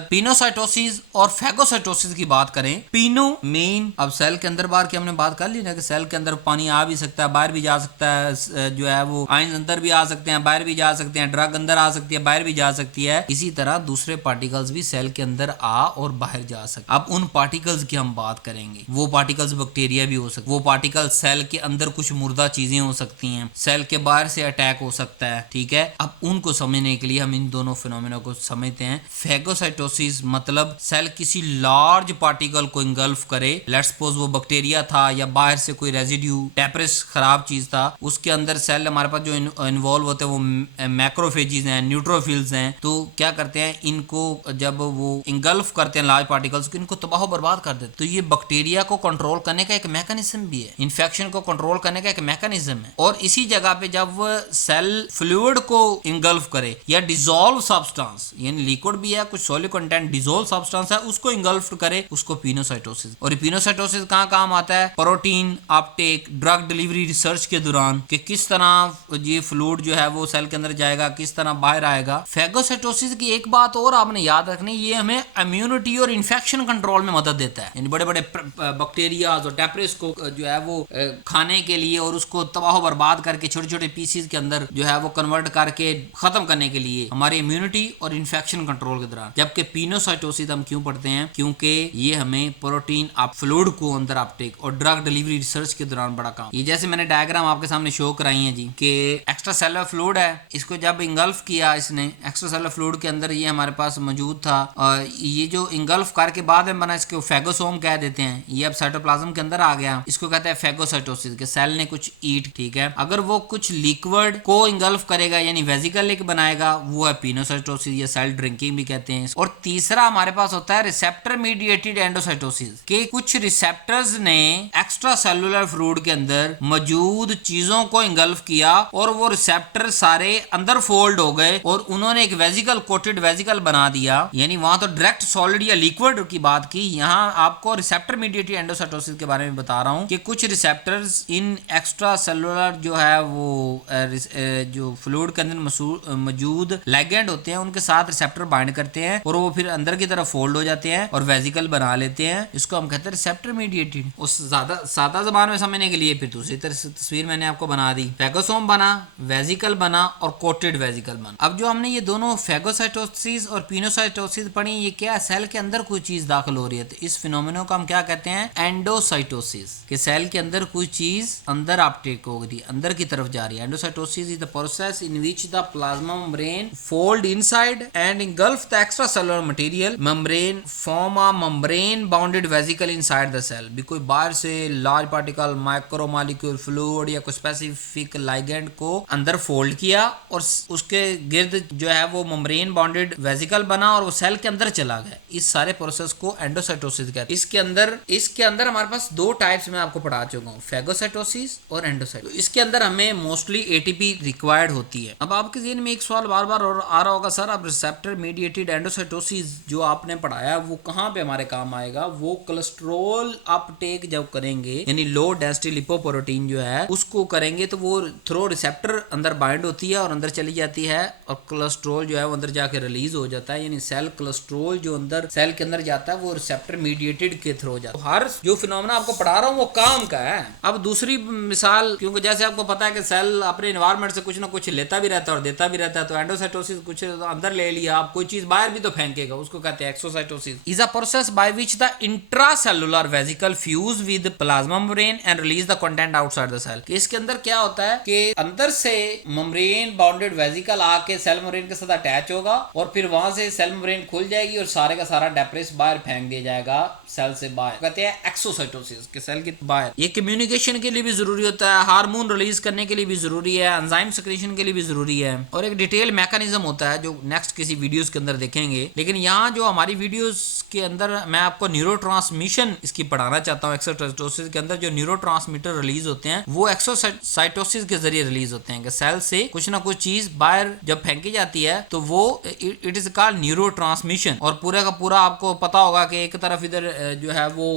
पिनोसाइटोसिस और फैगोसाइटोसिस की बात करें, पिनो मेन, अब सेल के अंदर बाहर की हमने बात कर ली ना कि सेल के अंदर पानी आ भी सकता है, बाहर भी जा सकता है, जो है वो आयंस अंदर भी आ सकते हैं, बाहर भी जा सकते हैं, ड्रग अंदर आ सकती है, बाहर भी जा सकती है। इसी तरह दूसरे पार्टिकल्स भी सेल के अंदर आ और बाहर जा सकते हैं। अब उन पार्टिकल्स की हम बात करेंगे, वो पार्टिकल्स बैक्टीरिया भी हो सकते, वो पार्टिकल सेल के अंदर कुछ मुर्दा चीजें हो सकती हैं, सेल के बाहर से अटैक हो सकता है। ठीक है, अब उनको समझने के लिए हम इन दोनों फिनोमेना को समझते हैं। फैगोसाइटोसिस मतलब सेल किसी लार्ज पार्टिकल को इंगल्फ करे, लेट्स सपोज वो बैक्टीरिया था या बाहर से कोई रेजिड्यू टेप्रिस खराब चीज था, उसके अंदर सेल हमारे पास जो इन्वॉल्व होते हैं वो मैक्रोफेजिस हैं, न्यूट्रोफिल्स हैं। तो क्या करते हैं, इनको जब वो इंगल्फ करते हैं लार्ज पार्टिकल्स को, इनको तबाह बर्बाद कर देते। तो ये बैक्टीरिया को कंट्रोल करने का एक मैकेनिज्म भी है, इन्फेक्शन को कंट्रोल करने का एक मैकेनिज्म है। और इसी जगह पे जब सेल फ्लूइड को इंगल्फ करे या डिसॉल्व सब्सटेंस, यानी लिक्विड भी है कुछ सॉलिड कंटेंट डिसॉल्व सब्सटेंस है, उसको इंगल्फ करे, उसको पिनोसाइटोसिस। और पिनोसाइटोसिस कहाँ काम आता है, protein Uptake, drug delivery research के दौरान कि किस तरह ये फ्लूइड जो है वो सेल के अंदर जाएगा, किस तरह बाहर आएगा। फैगोसाइटोसिस की एक बात और आपने याद रखनी, ये हमें इम्यूनिटी और इन्फेक्शन कंट्रोल में मदद देता है। यानी बड़े बड़े बैक्टीरिया और टेप्रिस को जो है वो खाने के लिए और उसको तबाह बर्बाद करके छोटे छोटे पीसीज के अंदर जो है वो कन्वर्ट करके खत्म करने के लिए ये हमारी इम्यूनिटी और इन्फेक्शन कंट्रोल के दौरान। जबकि पिनोसाइटोसिस हम क्यों पढ़ते हैं, क्योंकि ये हमें प्रोटीन फ्लूइड को अंदर अपटेक और ड्रग डिलीवरी रिसर्च के दौरान बड़ा काम। ये जैसे मैंने डायग्राम आपके सामने शो कराई है जी कि एक्स्ट्रा सेलुलर फ्लूइड है, इसको जब इंगल्फ किया इसने एक्स्ट्रा सेलुलर फ्लूइड के अंदर, ये हमारे पास मौजूद था और ये जो इंगल्फ करके बाद में बना इसको फेगोसोम कह देते हैं। ये अब साइटोप्लाज्म के अंदर आ गया, इसको कहते हैं फेगोसाइटोसिस के सेल ने कुछ ईट, ठीक है। अगर वो कुछ लिक्विड को इंगल्फ करेगा यानी वेजिकल एक बनाएगा, वो है पिनोसाइटोसिस या सेल ड्रिंकिंग भी कहते हैं। और तीसरा हमारे पास होता है रिसेप्टर मीडिएटेड एंडोसाइटोसिस के कुछ रिसेप्टर्स ने एक्स्ट्रा सेलुलर फ्लूइड के अंदर मौजूद चीजों को इंगल्फ किया और वो रिसेप्टर सारे अंदर फोल्ड हो गए और उन्होंने एक वेजिकल कोटेड वेजिकल बना दिया। यानी वहां तो डायरेक्ट सॉलिड या लिक्विड की बात की, यहाँ आपको रिसेप्टर मीडिएटेड एंडोसाइटोसिस के बारे में बता रहा हूं कि कुछ रिसेप्टर्स इन एक्स्ट्रा सेलुलर जो है वो जो फ्लूइड के अंदर मौजूद लिगेंड होते हैं उनके साथ रिसेप्टर बाइंड करते हैं और वो फिर अंदर की तरफ फोल्ड हो जाते हैं और वेजिकल बना लेते हैं। इसको हम कहते हैं रिसेप्टर मीडिएटेड। उस सादा जबान में समझने के लिए फिर दूसरी तस्वीर मैंने आपको बना दी, फेगोसोम बना, वेजिकल बना और कोटेड वेजिकल बना। अब जो हमने ये दोनों फेगोसाइटोसिस और पिनोसाइटोसिस पढ़ी, ये क्या, सेल के अंदर कोई चीज दाखिल हो रही है, तो इस फिनोमेना को हम क्या कहते हैं, एंडोसाइटोसिस, कि सेल के अंदर कोई चीज अंदर अपटेक हो रही है, अंदर की तरफ जा रही है। Endocytosis is the process in which the plasma membrane fold inside and engulf the extracellular material membrane form a membrane bounded vesicle inside the cell। भी कोई बाहर से large particle, micro molecule, fluid या कोई स्पेसिफिक लाइगेंड को अंदर fold किया और उसके गिर्द जो है वो मेम्ब्रेन बाउंडेड वेजिकल बना और वो सेल के अंदर चला गया। इस सारे प्रोसेस को एंडोसाइटोसिस कहते हैं। इसके अंदर हमारे पास दो टाइप्स में आपको पढ़ा चुका हूँ, फेगोसाइटोसिस और एंडोसाइटोसिस। इसके अंदर हमें मोस्टली एटीपी रिक्वायर्ड होती है। अब आपके ज़हन में एक सवाल बार बार और आ रहा होगा, सर अब रिसेप्टर मीडिएटेड एंडोसाइटोसिस जो आपने पढ़ाया वो कहाँ पे हमारे काम आएगा? वो कोलेस्ट्रॉल अपटेक जब करेंगे यानी लो डेंसिटी लिपोप्रोटीन जो है उसको करेंगे तो वो थ्रो रिसेप्टर अंदर बाइंड होती है और अंदर चली जाती है और कोलेस्ट्रॉल जो है वो अंदर जाके रिलीज हो जाता है। यानी सेल कोलेस्ट्रॉल जो अंदर सेल के अंदर जाता है वो रिसेप्टर मीडिएटेड के थ्रू जाता है। तो हर जो फिनोमेना आपको पढ़ा रहा हूँ वो काम का है। अब दूसरी मिसाल, क्योंकि जैसे आपको पता है कि सेल अपने एनवायरनमेंट से कुछ ना कुछ लेता भी रहता है और देता भी रहता है, तो एंडोसाइटोसिस कुछ अंदर ले लिया, आप कोई चीज बाहर भी तो फेंकेगा, उसको कहते हैं exocytosis. Is a process by which the intracellular vesicle fuse with plasma membrane and release the content outside the cell. इसके अंदर क्या होता है कि अंदर से मेम्ब्रेन बाउंडेड वेसिकल आके सेल मेम्ब्रेन के साथ अटैच होगा और फिर वहां से सेल मेम्ब्रेन खुल जाएगी और सारे का सारा डेब्रिस बाहर फेंक दिया जाएगा सेल से बाहर, कहते हैं एक्सोसाइटोसिस के सेल के बाहर। ये कम्युनिकेशन के लिए भी जरूरी होता है, हार्मोन रिलीज करने के लिए भी जरूरी है, एंजाइम सेक्रेशन के लिए भी जरूरी है और एक डिटेल मैकेनिज्म होता है जो नेक्स्ट किसी वीडियोस के अंदर देखेंगे। लेकिन यहाँ जो हमारी वीडियोस के अंदर मैं आपको न्यूरोट्रांसमिशन इसकी पढ़ाना चाहता हूँ। एक्सोसाइटोसिस के अंदर जो न्यूरोट्रांसमीटर रिलीज होते हैं वो एक्सोसाइटोसिस के जरिए रिलीज होते हैं कि सेल से कुछ ना कुछ चीज बाहर जब फेंकी जाती है तो वो इट इज कॉल्ड न्यूरोट्रांसमिशन। और पूरा का पूरा आपको पता होगा कि एक तरफ इधर जो है वो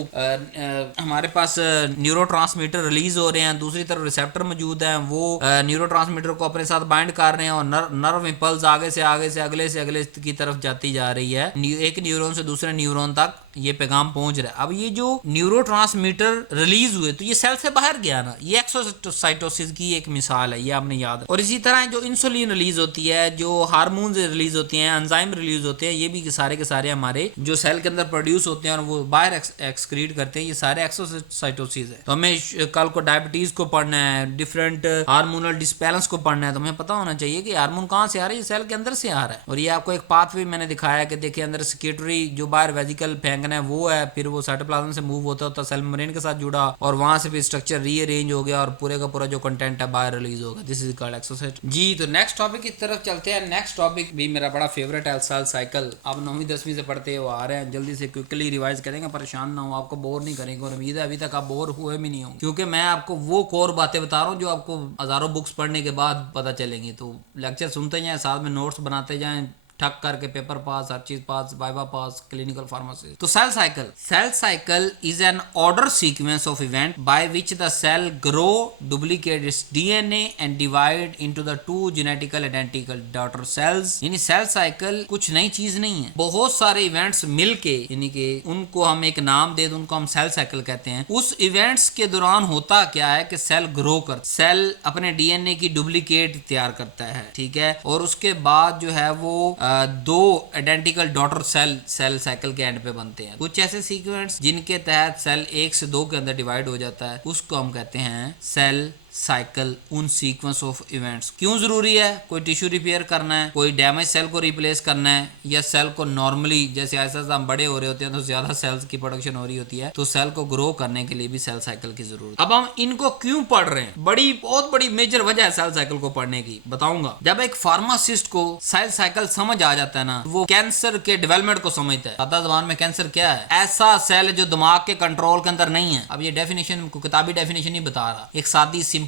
हमारे पास न्यूरोट्रांसमीटर रिलीज हो रहे हैं, दूसरी तरफ रिसेप्टर मौजूद है, वो न्यूरोट्रांसमीटर को अपने साथ बाइंड कर रहे हैं और नर्व इंपल्स आगे से अगले की तरफ जाती जा रही है, एक न्यूरॉन से दूसरे न्यूरॉन तक ये पैगाम पहुंच रहा है। अब ये जो न्यूरोट्रांसमीटर रिलीज हुए तो ये सेल से बाहर गया ना, ये एक्सोसाइटोसिस की एक मिसाल है, ये आपने याद। और इसी तरह जो इंसुलिन रिलीज होती है, जो हार्मोन रिलीज होती हैं, एंजाइम रिलीज होते हैं, ये भी के सारे हमारे जो सेल के अंदर प्रोड्यूस होते हैं और वो बाहर एक्सक्रीट करते हैं, ये सारे एक्सोसाइटोसिस है। तो हमें कल को डायबिटीज को पढ़ना है, डिफरेंट हार्मोनल डिसबैलेंस को पढ़ना है, तो हमें पता होना चाहिए कि हार्मोन कहाँ से आ रहा है, सेल के अंदर से आ रहा है। और ये आपको एक पाथवे मैंने दिखाया कि देखिए अंदर सेक्रेटरी जो बाहर वेजिकल फेंकना है वो है, फिर वो साइटोप्लाज्म से मूव होता होता सेल मेम्ब्रेन के साथ जुड़ा और वहां से फिर स्ट्रक्चर रीअरेंज हो गया और पूरे का पूरा जो कंटेंट है बाहर रिलीज होगा। This is called exocyte. जी तो नेक्स्ट टॉपिक की तरफ चलते हैं। नेक्स्ट टॉपिक भी मेरा बड़ा फेवरेट है, सेल साइकिल। आप 9वीं 10वीं से पढ़ते हो आ रहे हैं, जल्दी से क्विकली रिवाइज करेंगे, परेशान ना हो, आपको बोर नहीं करेंगे और उम्मीद है अभी तक आप बोर हुए भी नहीं होंगे, क्योंकि मैं आपको वो कोर बातें बता रहा हूँ जो आपको हजारों बुक्स पढ़ने के बाद पता चलेंगी। तो लेक्चर सुनते जाएं, साथ में नोट्स बनाते जाएं, ठक करके पेपर पास, हर चीज pass, viva pass, clinical pharmacy. तो cell cycle is an order sequence of event by which the cell grow, duplicate its DNA and divide into the two genetical identical daughter cells. यानी cell cycle कुछ नई चीज नहीं है, बहुत सारे events मिलके यानी कि उनको हम एक नाम दे, उनको हम सेल साइकिल कहते हैं। उस इवेंट्स के दौरान होता क्या है कि सेल ग्रो कर, सेल अपने डीएनए की डुप्लीकेट तैयार करता है, ठीक है, और उसके बाद जो है वो दो आइडेंटिकल डॉटर सेल साइकिल के एंड पे बनते हैं। कुछ ऐसे सीक्वेंस जिनके तहत सेल 1 से 2 के अंदर डिवाइड हो जाता है, उसको हम कहते हैं सेल साइकिल। उन सीक्वेंस ऑफ इवेंट्स क्यों जरूरी है? कोई टिश्यू रिपेयर करना है, कोई डैमेज सेल को रिप्लेस करना है, या सेल को नॉर्मली जैसे ऐसा हम बड़े हो रहे होते हैं तो ज्यादा सेल्स की प्रोडक्शन हो रही होती है, तो सेल को ग्रो करने के लिए भी सेल साइकिल की जरूरत। अब हम इनको क्यों पढ़ रहे हैं, बहुत बड़ी मेजर वजह है सेल साइकिल को पढ़ने की, बताऊंगा। जब एक फार्मासिस्ट को सेल साइकिल समझ आ जाता है ना, वो कैंसर के डेवलपमेंट को समझता है। सादा जबान में कैंसर क्या है? ऐसा सेल जो दिमाग के कंट्रोल के अंदर नहीं है। अब ये डेफिनेशन किताबी डेफिनेशन नहीं बता रहा, एक सादी सिंपल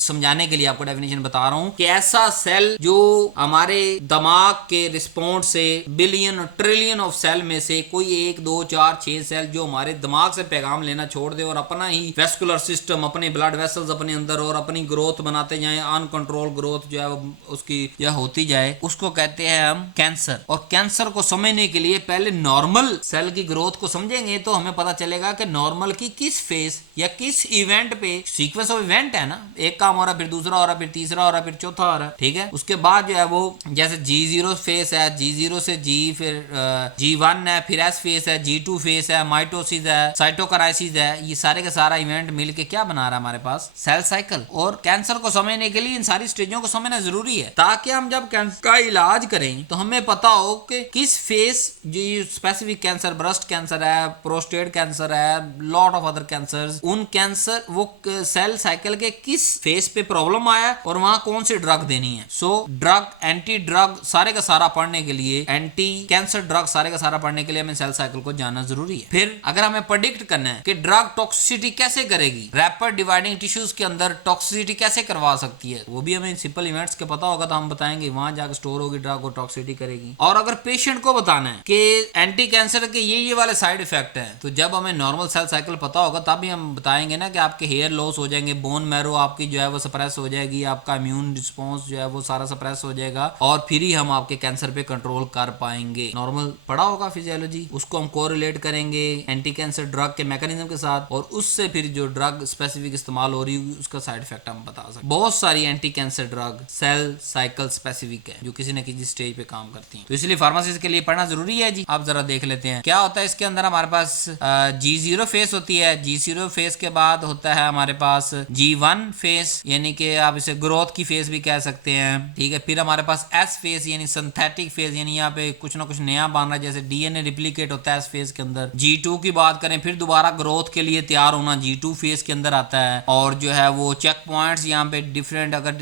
समझाने के लिए आपको डेफिनेशन बता रहा हूं कि ऐसा सेल जो हमारे दिमाग के रिस्पॉन्स से बिलियन ट्रिलियन ऑफ सेल में से कोई 1 2 4 6 सेल जो हमारे दिमाग से पैगाम लेना छोड़ दे और अपना ही वेस्कुलर सिस्टम, अपने ब्लड वेसल्स अपने अंदर और अपनी ग्रोथ बनाते जाए, अनकंट्रोल ग्रोथ जो है उसकी जो होती जाए, उसको कहते हैं हम कैंसर। और कैंसर को समझने के लिए पहले नॉर्मल सेल की ग्रोथ को समझेंगे तो हमें पता चलेगा कि नॉर्मल की किस फेज या किस इवेंट पे, सीक्वेंस ऑफ इवेंट है ना, एक काम हो रहा है, फिर दूसरा हो रहा है, फिर तीसरा हो रहा है, फिर चौथा हो रहा है, ठीक है। उसके बाद जो है वो जैसे G0 फेस है, G0 से G, फिर G1 है, फिर S फेस है, G2 फेस है, माइटोसिस है, साइटोकाइनेसिस है, ये सारे का सारा इवेंट मिलके क्या बना रहा है हमारे पास? Cell cycle. और कैंसर को समझने के लिए इन सारी स्टेजों को समझना जरूरी है, ताकि हम जब कैंसर का इलाज करें तो हमें पता हो कि किस फेस, जो स्पेसिफिक कैंसर, ब्रेस्ट कैंसर है, प्रोस्टेट कैंसर है, लॉट ऑफ अदर कैंसर, उन कैंसर वो सेल साइकिल के किस फेस पे प्रॉब्लम आया और वहां कौन सी ड्रग देनी है। सो ड्रग, एंटी ड्रग सारे का सारा पढ़ने के लिए, एंटी कैंसर ड्रग सारे का सारा पढ़ने के लिए हमें सेल साइकिल को जानना जरूरी है। फिर अगर हमें प्रेडिक्ट करना है कि ड्रग टॉक्सिसिटी कैसे करेगी, रैपिड डिवाइडिंग टिश्यूज के अंदर टॉक्सिसिटी कैसे करवा सकती है, वो भी हमें सिंपल इवेंट्स के पता होगा तो हम बताएंगे वहां जाकर स्टोर होगी ड्रग और टॉक्सिसिटी करेगी। और अगर पेशेंट को बताना है कि एंटी कैंसर के ये वाले साइड इफेक्ट है, तो जब हमें नॉर्मल सेल साइकिल पता होगा तभी हम बताएंगे ना कि आपके हेयर लॉस हो जाएंगे, बोन मैरो आपकी जो है वो सप्रेस हो जाएगी, आपका इम्यून रिस्पॉन्स जो है वो सारा सप्रेस हो जाएगा, और फिर ही हम आपके कैंसर पे कंट्रोल कर पाएंगे। नॉर्मल पढ़ा होगा फिजियोलॉजी, उसको हम कोरिलेट करेंगे एंटी कैंसर ड्रग के मैकेनिज्म के साथ, और उससे फिर जो ड्रग स्पेसिफिक इस्तेमाल हो रही है उसका साइड इफेक्ट हम बता सकते हैं। बहुत सारी anti cancer drug cell cycle specific है जो किसी न किसी स्टेज पे काम करती हैं, तो इसलिए फार्मेसी के लिए पढ़ना जरूरी है जी। आप जरा देख लेते हैं क्या होता है इसके अंदर। हमारे पास G0 फेस होती है, G0 फेस के बाद होता है हमारे पास G1 फेस, यानी कि आप इसे ग्रोथ की फेस भी कह सकते हैं, ठीक है। फिर हमारे पास S फेस यानी सिंथेटिक फेस, यानी यहाँ पे कुछ ना कुछ नया बन रहा है, जैसे डीएनए रिप्लिकेट होता है इस फेस के अंदर। G2 की बात करें, फिर दोबारा ग्रोथ के लिए तैयार होना G2 फेस के अंदर आता है, और जो है वो चेक पॉइंट्स यहाँ पे डिफरेंट, अगर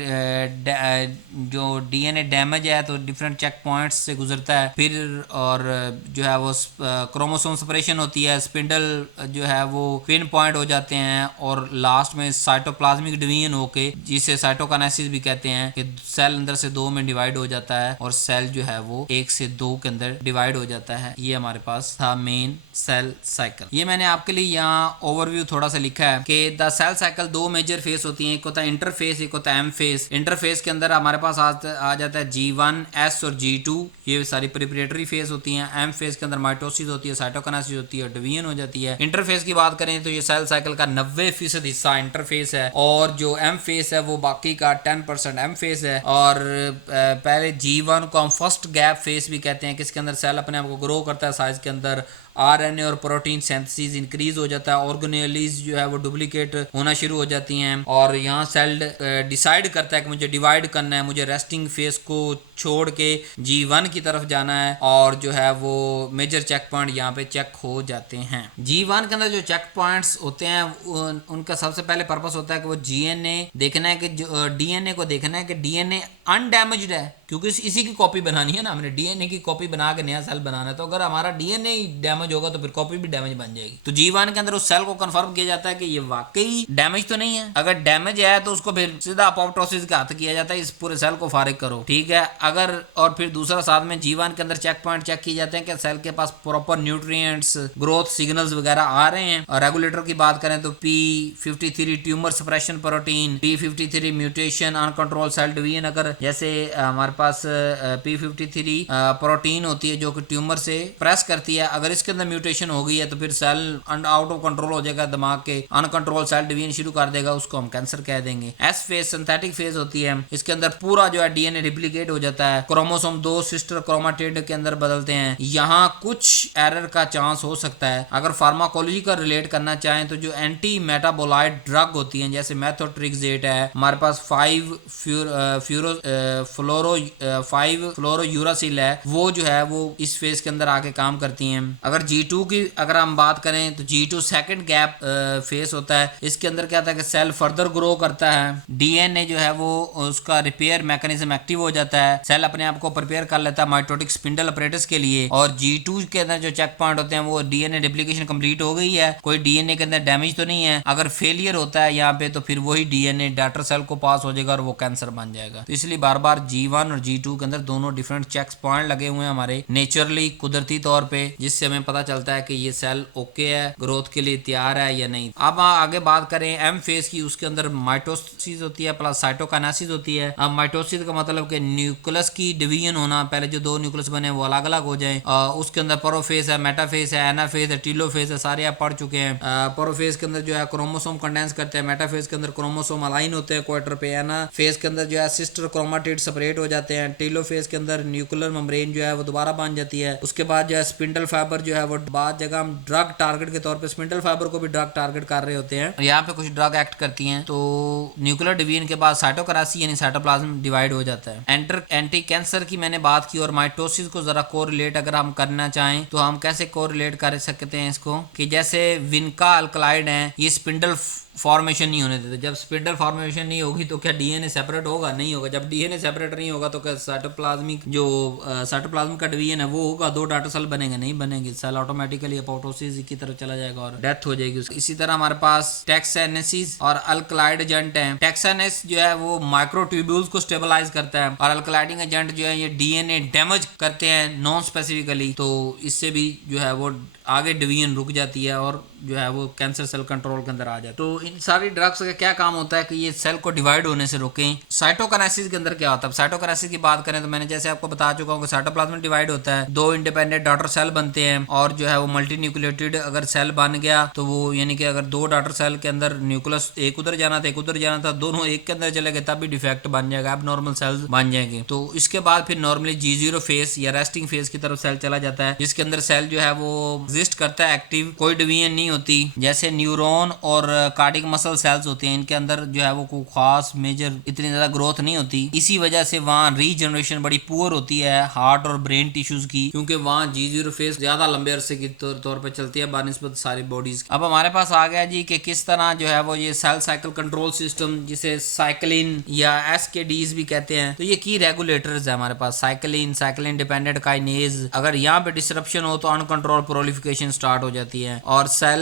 जो डीएनए डैमेज है तो डिफरेंट चेक पॉइंट्स से गुजरता है। फिर और जो है वो क्रोमोसोम सेपरेशन होती है, स्पिंडल जो है वो पिन पॉइंट हो जाते हैं, और लास्ट में साइटोप्लाज्मिक डिवीजन होके, जिसे साइटोकाइनेसिस भी कहते हैं, कि सेल अंदर से 2 में डिवाइड हो जाता है और सेल जो है वो 1 से 2 के अंदर डिवाइड हो जाता है। ये हमारे पास था मेन सेल साइकिल। ये मैंने आपके लिए यहाँ ओवरव्यू थोड़ा सा लिखा है कि the cell cycle 2 major phase होती हैं, एक होता है इंटरफेस, एक होता है एम फेस। इंटरफेस के अंदर हमारे पास आ जाता है G1, S और G2, ये सारी प्रिपरेटरी फेस होती हैं। एम फेस के अंदर माइटोसिस होती है, साइटोकाइनेसिस होती है, डिवीजन हो जाती है। इंटरफेस की बात करें तो ये सेल साइकिल का 90% हिस्सा इंटरफेस है, और जो एम फेस है वो बाकी का 10% एम फेस है। और पहले G1 को हम फर्स्ट गैप फेस भी कहते हैं, किसके अंदर सेल अपने आप को ग्रो करता है साइज के अंदर, आरएनए और प्रोटीन सिंथेसिस इंक्रीज हो जाता है, ऑर्गेनेलिज जो है वो डुप्लीकेट होना शुरू हो जाती हैं, और यहाँ सेल डिसाइड करता है कि मुझे डिवाइड करना है, मुझे रेस्टिंग फेस को छोड़ के G1 की तरफ जाना है, और जो है वो मेजर चेक पॉइंट यहाँ पे चेक हो जाते हैं। G1 के अंदर जो चेक पॉइंट्स होते हैं उनका सबसे पहले पर्पस होता है कि वो डीएनए को देखना है कि डीएनए अनडैमेज्ड है, क्योंकि इसी की कॉपी बनानी है ना, हमने डीएनए की कॉपी बना के नया सेल बनाना है। तो अगर हमारा डीएनए ही डैमेज होगा तो फिर कॉपी भी डैमेज बन जाएगी। तो G1 के अंदर उस सेल को कंफर्म किया जाता है कि ये वाकई डैमेज तो नहीं है। अगर डैमेज है तो उसको फिर सीधा अपोप्टोसिस के हाथ किया जाता है, इस पूरे सेल को फारिग करो, ठीक है। अगर और फिर दूसरा साथ में G1 के अंदर चेक पॉइंट चेक किए जाते हैं कि सेल के पास प्रॉपर न्यूट्रिएंट्स, ग्रोथ सिग्नल्स वगैरह आ रहे हैं। और रेगुलेटर की बात करें तो P53 tumour suppression protein, P53 mutation uncontrolled cell division, अगर जैसे हमारे पास P53 प्रोटीन होती है जो कि ट्यूमर से प्रेस करती है, अगर इसके अंदर म्यूटेशन हो गई है तो फिर सेल आउट ऑफ कंट्रोल हो जाएगा, दिमाग के अनकंट्रोल सेल डिवीजन शुरू कर देगा, उसको हम कैंसर कह देंगे। एस फेज सिंथेटिक फेज होती है, इसके अंदर पूरा जो है डीएनए रिप्लिकेट हो जाता है, क्रोमोसोम 2 सिस्टर क्रोमाटिड के अंदर बदलते हैं। यहाँ कुछ एरर का चांस हो सकता है। अगर फार्माकोलॉजी का रिलेट करना चाहें तो जो एंटी मेटाबोलाइट ड्रग होती हैं जैसे मेथोट्रिक्सेट है, हमारे पास 5 फ्लोरोयूरासिल है, वो जो है वो इस फेज के अंदर आके काम करती हैं। अगर G2 की अगर हम बात करें तो G2 सेकंड गैप फेज होता है। इसके अंदर क्या होता है कि सेल फर्दर ग्रो करता है, डीएनए जो है वो उसका रिपेयर मैकेनिज्म एक्टिव हो जाता है, सेल अपने आप को प्रिपेयर कर लेता है माइटोटिक स्पिंडल अपरेटस के लिए। और G2 के अंदर जो चेक पॉइंट होते हैं वो डीएनए रिप्लिकेशन कंप्लीट हो गई है, कोई डीएनए के अंदर डैमेज तो नहीं है। अगर फेलियर होता है यहाँ पे तो फिर वही डीएनए डॉटर सेल को पास हो जाएगा और वो कैंसर बन जाएगा। तो इसलिए बार बार G1 और G2 के अंदर दोनों डिफरेंट चेक पॉइंट लगे हुए हैं हमारे नेचुरली, कुदरती तौर पे, जिससे हमें पता चलता है कि ये सेल ओके है, ग्रोथ के लिए तैयार है या नहीं। अब आगे बात करें एम फेज की, उसके अंदर माइटोसिस होती है प्लस साइटोकाइनेसिस होती है। अब माइटोसिस का मतलब कि न्यूक्लियस की डिवीजन होना, पहले जो 2 न्यूक्लियस बने वो अलग अलग हो जाए। उसके अंदर प्रोफेज है, मेटाफेज है, एनाफेज है, टीलोफेज है, सारे आप पढ़ चुके हैं। प्रोफेज के अंदर जो है क्रोमोसोम कंडेंस करते हैं, मेटाफेज के अंदर क्रोमोसोम अलाइन होते हैं क्वार्टर पे, एनाफेज के अंदर जो है सिस्टर क्रोमाटिड सेपरेट हो जाते हैं, टीलोफेज के अंदर न्यूक्लियर मेम्ब्रेन जो है वो दोबारा बन जाती है। उसके बाद जो है स्पिंडल फाइबर जो है वो बाद जगह हम ड्रग टारगेट के तौर पे स्पिंडल फाइबर को भी ड्रग टारगेट कर रहे होते हैं, यहाँ पे कुछ ड्रग एक्ट करती हैं। तो न्यूक्लियर डिवीजन के बाद साइटोकरासी यानी साइटोप्लाज्म डिवाइड हो जाता है। एंटी कैंसर की मैंने बात की, और माइटोसिस को जरा कोरिलेट अगर हम करना चाहें तो हम कैसे कोरिलेट कर सकते हैं इसको, कि जैसे विनका अल्कलाइड है, ये स्पिंडल फॉर्मेशन नहीं होने देते। जब स्पिंडल फॉर्मेशन नहीं होगी तो क्या डीएनए सेपरेट होगा? नहीं होगा। जब डीएनए सेपरेट नहीं होगा तो क्या साइटोप्लाज्मिक जो साइटोप्लाज्म का डिवीजन है वो होगा, 2 डॉटर सेल बनेंगे? नहीं बनेंगे, सेल ऑटोमेटिकली अपोप्टोसिस की तरफ चला जाएगा और डेथ हो जाएगी उसकी। इसी तरह हमारे पास टेक्सानेसिस और अल्कलाइड एजेंट है। टेक्सानेस जो है वो माइक्रोट्यूब्यूल्स को स्टेबलाइज करता है, और अल्कलाइडिंग एजेंट जो है ये डीएनए डैमेज करते हैं नॉन स्पेसिफिकली, तो इससे भी जो है वो आगे डिवीजन रुक जाती है और जो है वो कैंसर सेल कंट्रोल के अंदर आ जाए। तो इन सारी ड्रग्स का क्या काम होता है कि ये सेल को डिवाइड होने से रोकें। साइटोकाइनेसिस के अंदर क्या होता है? साइटोकाइनेसिस की बात करें तो मैंने जैसे आपको बता चुका हूँ कि साइटोप्लाज्म डिवाइड होता है, 2 इंडिपेंडेंट डॉटर सेल बनते हैं, और जो है वो मल्टी न्यूक्लियोटिड अगर सेल बन गया तो वो यानी कि अगर 2 डॉटर सेल के अंदर न्यूक्लियस एक उधर जाना था एक उधर जाना था, दोनों एक के अंदर चले गए तब भी डिफेक्ट बन जाएगा, अब नॉर्मल सेल्स बन जाएंगे। तो इसके बाद फिर नॉर्मली G0 फेज या रेस्टिंग फेज की तरफ सेल चला जाता है, जिसके अंदर सेल जो है वो एग्जिस्ट करता है एक्टिव, कोई डिवीजन नहीं होती। जैसे न्यूरॉन और कार्डियक मसल सेल्स होते हैं, इनके अंदर जो है वो कोई खास मेजर इतनी ज्यादा ग्रोथ नहीं होती, इसी वजह से वहाँ रीजनरेशन बड़ी पुअर होती है हार्ट और ब्रेन टिश्यूज की, क्योंकि वहाँ G0 फेज ज्यादा लंबे अरसे के तौर पर चलती है बानिस्बत सारी बॉडीज। अब हमारे पास आ गया जी कि किस तरह जो है वो ये सेल साइकिल कंट्रोल सिस्टम, जिसे साइक्लिन या SKDs भी कहते हैं, तो ये की रेगुलेटर्स है हमारे पास। साइक्लिन डिपेंडेंट काइनेज, अगर यहाँ पे डिसरप्शन हो तो अनकंट्रोल प्रोलिफिकेशन स्टार्ट हो जाती है। और सेल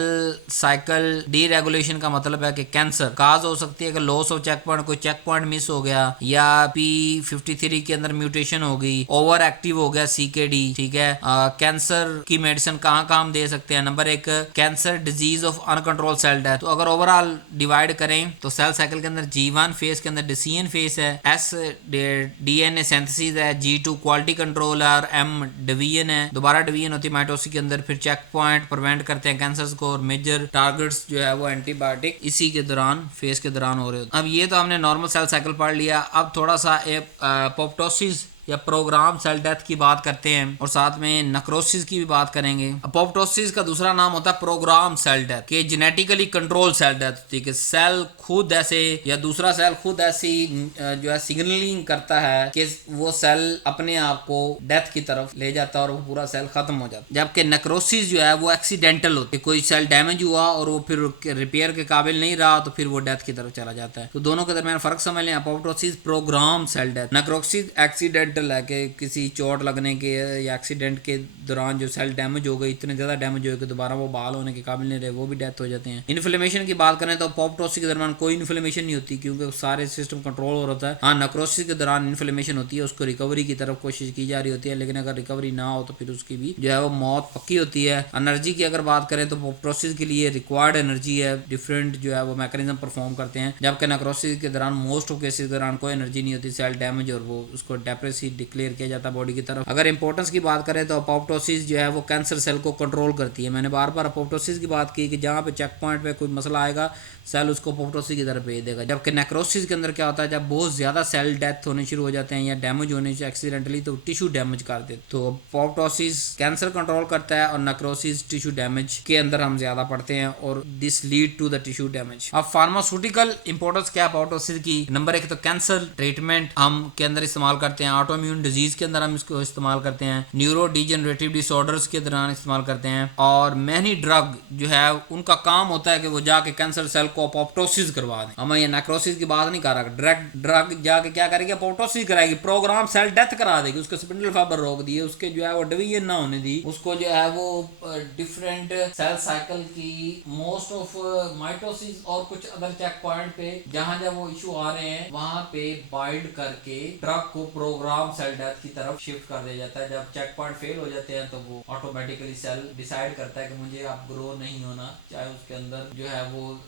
साइकिल डीरेगुलेशन का मतलब है कि कैंसर काज हो सकती है कि लॉस ऑफ चेक पॉइंट, कोई चेक पॉइंट मिस हो गया, या P53 के अंदर म्यूटेशन हो गई, ओवर एक्टिव हो गया CKD, ठीक है। कैंसर की मेडिसिन कहाँ हम दे सकते हैं? Number 1 cancer disease of uncontrolled cell death. तो अगर ओवरऑल डिवाइड करें तो सेल साइकिल के अंदर G1 फेज के अंदर डिसीजन फेज है, S DNA सिंथेसिस है, G2 क्वालिटी कंट्रोल है, और M डिवीजन है, दोबारा डिवीजन होती है माइटोसिस के अंदर, फिर चेक पॉइंट प्रिवेंट करते हैं कैंसर को, और मेजर टारगेट्स जो है वो एंटीबायोटिक इसी के दौरान फेज के दौरान हो रहे होते हैं। अब ये तो हमने नॉर्मल सेल साइकिल पढ़ लिया, अब थोड़ा सा अपोप्टोसिस या प्रोग्राम सेल डेथ की बात करते हैं, और साथ में नक्रोसिस की भी बात करेंगे। अपोप्टोसिस का दूसरा नाम होता है प्रोग्राम सेल डेथ, कि जेनेटिकली कंट्रोल सेल डेथ होती है, कि सेल खुद ऐसे या दूसरा सेल खुद ऐसी जो है सिग्नलिंग करता है कि वो सेल अपने आप को डेथ की तरफ ले जाता है और वो पूरा सेल खत्म हो जाता है। जबकि नक्रोसिस जो है वो एक्सीडेंटल होती है, कोई सेल डैमेज हुआ और वो फिर रिपेयर के काबिल नहीं रहा तो फिर वो डेथ की तरफ चला जाता है। तो दोनों के दरमियान फर्क समझ लें। Apoptosis program cell death, necrosis accidental accidental है कि किसी चोट लगने के या एक्सीडेंट के दौरान जो सेल डैमेज हो गए, इतने ज़्यादा डैमेज हो गए कि दोबारा वो बहाल होने के काबिल नहीं रहे, वो भी डेथ हो जाते हैं। इन्फ्लेमेशन की बात करें तो अपोप्टोसिस के दौरान कोई इन्फ्लेमेशन नहीं होती क्योंकि सारे सिस्टम कंट्रोल हो रहा है। हाँ, नेक्रोसिस के दौरान इन्फ्लेमेशन होती है, उसको रिकवरी की तरफ कोशिश की जा रही होती है, लेकिन अगर रिकवरी ना हो तो फिर उसकी भी जो है वो मौत पक्की होती है। एनर्जी की अगर बात करें तो अपोप्टोसिस के लिए रिक्वायर्ड एनर्जी है, डिफरेंट जो है वो मैकेनिज्म परफॉर्म करते हैं, जबकि नेक्रोसिस के दौरान मोस्ट ऑफ केसेस के दौरान कोई एनर्जी नहीं होती, सेल डैमेज, और वो उसको डेप्रेसिव डिक्लेयर किया जाता है बॉडी की तरफ। अगर इंपॉर्टेंस की बात करें तो अपोप्टोसिस जो है वो कैंसर सेल को कंट्रोल करती है। मैंने बार बार अपोप्टोसिस की बात की कि जहाँ पे चेक पॉइंट पे कोई मसला आएगा सेल उसको अपोप्टोसिस की तरफ भेज देगा, जबकि नेक्रोसिस के अंदर क्या होता है, जब बहुत ज़्यादा सेल डेथ होने शुरू हो जाते हैं या डैमेज होने से एक्सीडेंटली तो टिश्यू डैमेज कर देते, तो अपोप्टोसिस कैंसर कंट्रोल करता है और नेक्रोसिस टिश्यू डैमेज के अंदर हम ज़्यादा पढ़ते हैं और this lead to the tissue damage. अब फार्मास्यूटिकल इंपॉर्टेंस क्या है अपोप्टोसिस की? नंबर एक तो कैंसर ट्रीटमेंट हम के अंदर इस्तेमाल करते हैं, ऑटो इम्यून डिजीज के अंदर हम इसको इस्तेमाल करते हैं, न्यूरो डिजेनरेटिव डिसऑर्डर्स के दौरान इस्तेमाल करते हैं, और मैनी ड्रग जो है उनका काम होता है कि वो जाके कैंसर सेल को अपोप्टोसिस करवा दें। हम ये नेक्रोसिस की बात नहीं कर रहा, डायरेक्ट ड्रग जाके क्या करेगी, अपोप्टोसिस कराएगी, प्रोग्राम सेल डेथ करा देगी, उसके स्पिंडल फाइबर रोक दिए, उसके जो है वो डिवीजन ना होने दी, उसको जो है वो डिफरेंट सेल साइकिल की मोस्ट ऑफ माइटोसिस और कुछ अदर चेक पॉइंट पे जहां जब वो इशू आ रहे हैं वहां पे बाइंड करके ड्रग को प्रोग्राम सेल डेथ की तरफ शिफ्ट कर दिया जाता है। जब चेक पॉइंट फेल हो जाते हैं तो वो ऑटोमेटिकली सेल डिसाइड करता है कि मुझे अब ग्रो नहीं होना, चाहे उसके अंदर जो है वो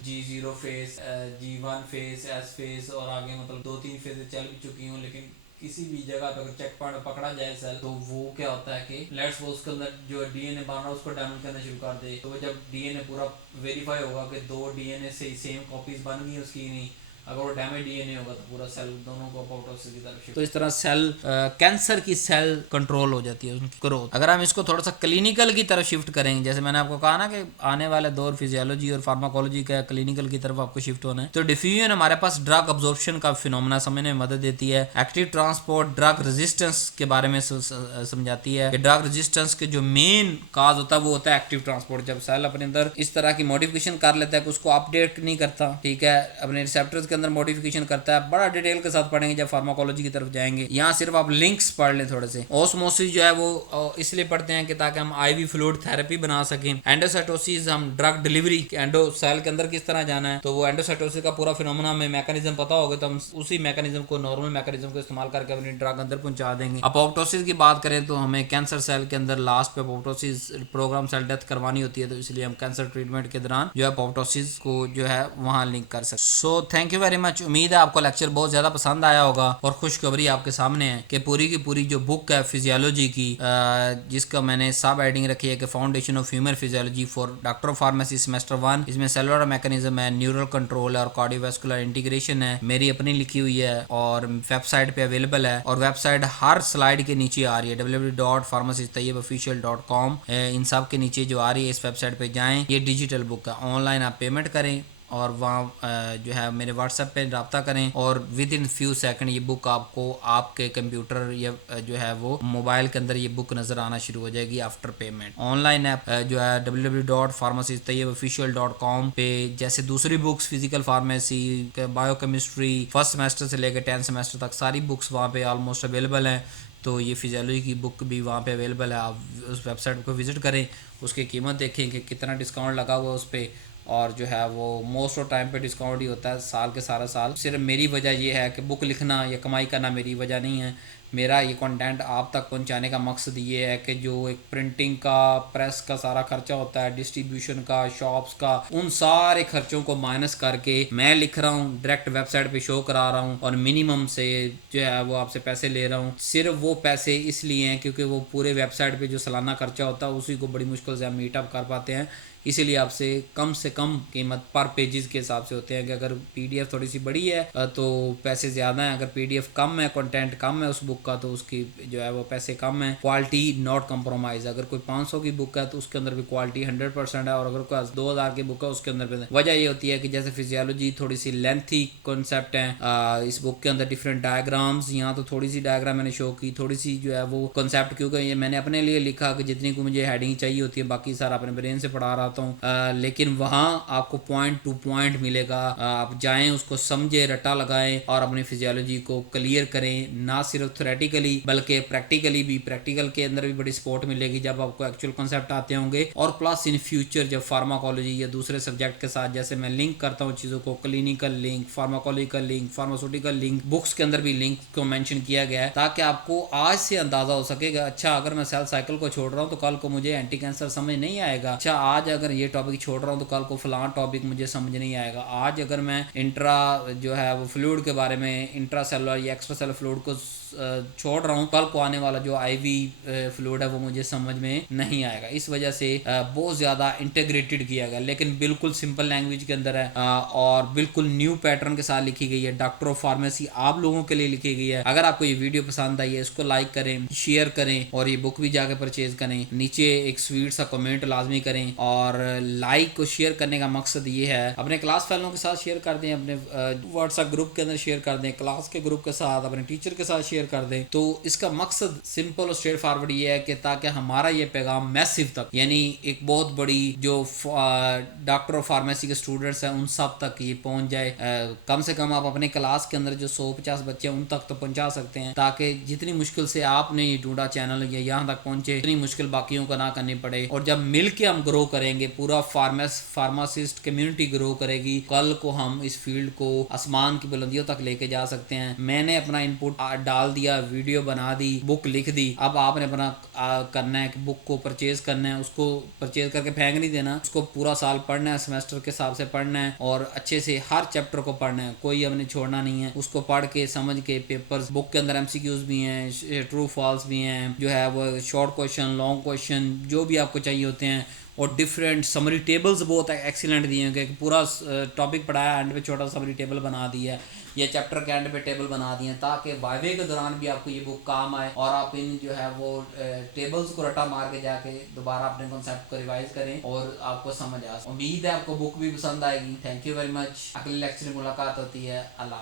G0 face, G1 face, S face और आगे मतलब 2-3 फेज चल भी चुकी हूँ, लेकिन किसी भी जगह पे अगर चेक पॉइंट पकड़ा जाए सेल तो वो क्या होता है कि लेट्स वो उसके अंदर जो डीएनए बन रहा है उसको डैमेज करना शुरू कर दे, तो जब डीएनए पूरा वेरीफाई होगा कि 2 डीएनए से सेम कॉपीज बन गई उसकी नहीं, अगर वो डैमेज डीएनए होगा तो पूरा सेल दोनों को अपोप्टोसिस की तरफ शिफ्ट। तो इस तरह सेल कैंसर की सेल कंट्रोल हो जाती है उनकी ग्रोथ। अगर हम इसको थोड़ा सा क्लिनिकल की तरफ शिफ्ट करेंगे, जैसे मैंने आपको कहा ना कि आने वाले दौर फिजियोलॉजी और फार्माकोलॉजी का क्लिनिकल की तरफ आपको शिफ्ट होना है, तो डिफ्यूजन हमारे पास ड्रग अब्जॉर्प्शन का फिनोमेना समझने में मदद देती है, एक्टिव ट्रांसपोर्ट ड्रग रेजिस्टेंस के बारे में समझाती है कि ड्रग रेजिस्टेंस के जो मेन काज होता है वो होता है एक्टिव ट्रांसपोर्ट। जब सेल अपने अंदर इस तरह की मॉडिफिकेशन कर लेता है कि उसको अपडेट नहीं करता, ठीक है, अपने रिसेप्टर्स के अंदर मॉडिफिकेशन करता है, बड़ा डिटेल के साथ पढ़ेंगे जब फार्माकोलॉजी की तरफ जाएंगे। यहाँ सिर्फ आप लिंक्स पढ़ लें थोड़े से। ऑस्मोसिस जो है वो इसलिए पढ़ते हैं कि ताकि हम आईवी फ्लूइड थेरेपी बना सकें। एंडोसाइटोसिस हम ड्रग डिलीवरी एंडो सेल के अंदर किस तरह जाना है, तो वो एंडोसाइटोसिस का पूरा फिनोमेना में मैकेनिज्म पता होगा तो हम उसी मैकेनिज्म को, नॉर्मल मैकेनिज्म को इस्तेमाल करके अपनी ड्रग अंदर पहुंचा देंगे। अपोप्टोसिस की बात करें तो हमें कैंसर सेल के अंदर लास्ट पे अपोप्टोसिस प्रोग्राम सेल डेथ करवानी होती है, तो इसलिए हम कैंसर ट्रीटमेंट के दौरान जो है अपोप्टोसिस को जो है वहां लिंक कर सकते। So thank you very much. उम्मीद है आपको लेक्चर बहुत ज्यादा पसंद आया होगा और खुशखबरी आपके सामने है कि पूरी की पूरी जो बुक है फिजियोलॉजी की, जिसका मैंने सब हेडिंग रखी है कि foundation of human physiology for doctor of pharmacy semester 1, इसमें सेलुलर मैकेनिज्म है, न्यूरल कंट्रोल है और कार्डियोवास्कुलर इंटीग्रेशन है, मेरी अपनी लिखी हुई है और वेबसाइट पे अवेलेबल है, और वेबसाइट हर स्लाइड के नीचे आ रही है www.pharmacisttayyibofficial.com। इन सब के नीचे जो आ रही है इस वेबसाइट पे जाएं। ये डिजिटल बुक है, ऑनलाइन आप पेमेंट करें और वहाँ जो है मेरे व्हाट्सएप पे रब्ता करें और विद इन फ्यू सेकंड ये बुक आपको आपके कंप्यूटर या जो है वो मोबाइल के अंदर ये बुक नज़र आना शुरू हो जाएगी आफ्टर पेमेंट। ऑनलाइन ऐप जो है www.pharmacisttayyibofficial.com पे जैसे दूसरी books physical pharmacy, biochemistry, first semester से लेकर 10th सेमेस्टर तक सारी बुक्स वहाँ पे ऑलमोस्ट अवेलेबल हैं, तो ये फिजियोलॉजी की बुक भी वहाँ पे अवेलेबल है। आप उस वेबसाइट को विज़िट करें, उसकी कीमत देखें कि कितना डिस्काउंट लगा हुआ है उस पर, और जो है वो मोस्ट ऑफ टाइम पे डिस्काउंट ही होता है साल के सारा साल। सिर्फ मेरी वजह ये है कि बुक लिखना या कमाई करना मेरी वजह नहीं है, मेरा ये कंटेंट आप तक पहुंचाने का मकसद ये है कि जो एक प्रिंटिंग का, प्रेस का सारा खर्चा होता है, डिस्ट्रीब्यूशन का, शॉप्स का, उन सारे खर्चों को माइनस करके मैं लिख रहा हूँ, डायरेक्ट वेबसाइट पे शो करा रहा हूँ और मिनिमम से जो है वो आपसे पैसे ले रहा हूँ। सिर्फ वो पैसे इसलिए हैं क्योंकि वो पूरे वेबसाइट पे जो सालाना खर्चा होता है उसी को बड़ी मुश्किल से हम मीटअप कर पाते हैं, इसीलिए आपसे कम कीमत पर पेजेस के हिसाब से होते हैं कि अगर पीडीएफ थोड़ी सी बड़ी है तो पैसे ज़्यादा हैं, अगर पीडीएफ कम है, कंटेंट कम है उस बुक का, तो उसकी जो है वो पैसे कम है। क्वालिटी नॉट कंप्रोमाइज, अगर कोई 500 की बुक है तो उसके अंदर भी क्वालिटी 100% है, और अगर कोई 2000 की बुक है उसके अंदर भी। वजह ये होती है कि जैसे फिजियोलॉजी थोड़ी सी लेंथी कॉन्सेप्ट है, इस बुक के अंदर डिफरेंट डायग्राम्स, यहाँ तो थोड़ी सी डायग्राम मैंने शो की, थोड़ी सी जो है वो कॉन्सेप्ट, क्योंकि ये मैंने अपने लिए लिखा कि जितनी को मुझे हेडिंग चाहिए होती है बाकी सारा अपने ब्रेन से पढ़ा रहा हूँ, लेकिन वहाँ आपको पॉइंट टू पॉइंट मिलेगा। आप जाएं, उसको समझे, रट्टा लगाएं और अपनी फिजियोलॉजी को क्लियर करें, ना सिर्फ थ्योरेटिकली बल्कि प्रैक्टिकली भी, प्रैक्टिकल के अंदर भी बड़ी सपोर्ट मिलेगी जब आपको एक्चुअल कॉन्सेप्ट आते होंगे। और प्लस इन फ्यूचर जब फार्माकोलॉजी या दूसरे सब्जेक्ट के साथ जैसे मैं लिंक करता हूँ चीज़ों को, clinical link, pharmacological link, pharmaceutical link, books के अंदर भी लिंक को मेंशन किया गया है ताकि आपको आज से अंदाजा हो सकेगा अच्छा अगर मैं सेल साइकिल को छोड़ रहा हूँ तो कल को मुझे एंटी कैंसर समझ नहीं आएगा, अच्छा आज अगर ये टॉपिक छोड़ रहा हूँ तो कल को फलां टॉपिक मुझे समझ नहीं आएगा, आज अगर मैं इंट्रा जो है वो फ्लूइड के बारे में, इंट्रा सेलुलर या एक्स्ट्रा सेलुलर फ्लूइड को छोड़ रहा हूँ, कल को आने वाला जो आईवी फ्लूइड है वो मुझे समझ में नहीं आएगा। इस वजह से बहुत ज़्यादा इंटीग्रेटेड किया गया, लेकिन बिल्कुल सिंपल लैंग्वेज के अंदर है और बिल्कुल न्यू पैटर्न के साथ लिखी गई है। डॉक्टर ऑफ फार्मेसी आप लोगों के लिए लिखी गई है। अगर आपको ये वीडियो पसंद आई है इसको लाइक करें, शेयर करें और ये बुक भी जाकर परचेज करें। नीचे एक स्वीट सा कमेंट लाजमी करें और लाइक को शेयर करने का मकसद ये है अपने क्लास फेलों के साथ शेयर कर दें, अपने व्हाट्सएप ग्रुप के अंदर शेयर कर दें, क्लास के ग्रुप के साथ, अपने टीचर के साथ शेयर कर दें। तो इसका मकसद सिंपल और स्ट्रेट फॉरवर्ड ये है कि ताकि हमारा ये पैगाम मैसिव तक, यानी एक बहुत बड़ी जो डॉक्टर ऑफ फार्मेसी के स्टूडेंट्स हैं उन सब तक ये पहुंच जाए। कम से कम आप अपने क्लास के अंदर जो 150 बच्चे हैं उन तक तो पहुंचा सकते हैं ताकि जितनी मुश्किल से आपने ये ढूंढा चैनल या यहाँ तक पहुंचे इतनी मुश्किल बाकियों को ना करनी पड़े। और जब मिल के हम ग्रो करेंगे, पूरा फार्मासिस्ट कम्युनिटी ग्रो करेगी, कल को हम इस फील्ड को आसमान की बुलंदियों तक लेके जा सकते हैं। मैंने अपना इनपुट डाल दिया, वीडियो बना दी, बुक लिख दी, अब आपने अपना करना है कि बुक को परचेज करना है, उसको परचेज करके फेंक नहीं देना, उसको पूरा साल पढ़ना है, सेमेस्टर के हिसाब से पढ़ना है और अच्छे से हर चैप्टर को पढ़ना है, कोई हमने छोड़ना नहीं है। उसको पढ़ के समझ के पेपर्स, बुक के अंदर एमसीक्यूज भी हैं, ट्रू फॉल्स भी हैं, जो है वो शॉर्ट क्वेश्चन, लॉन्ग क्वेश्चन जो भी आपको चाहिए होते हैं और डिफरेंट समरी टेबल्स बहुत एक्सीलेंट दिए हैं कि पूरा टॉपिक पढ़ाया, एंड पे छोटा समरी टेबल बना दिया है या चैप्टर के एंड पे टेबल बना दिए ताकि वाइवे के दौरान भी आपको ये बुक काम आए और आप इन जो है वो टेबल्स को रटा मार के जाके दोबारा अपने कॉन्सेप्ट को रिवाइज करें और आपको समझ आ। उम्मीद है आपको बुक भी पसंद आएगी। Thank you very much. अगले लेक्चर में मुलाकात होती है। अल्लाह।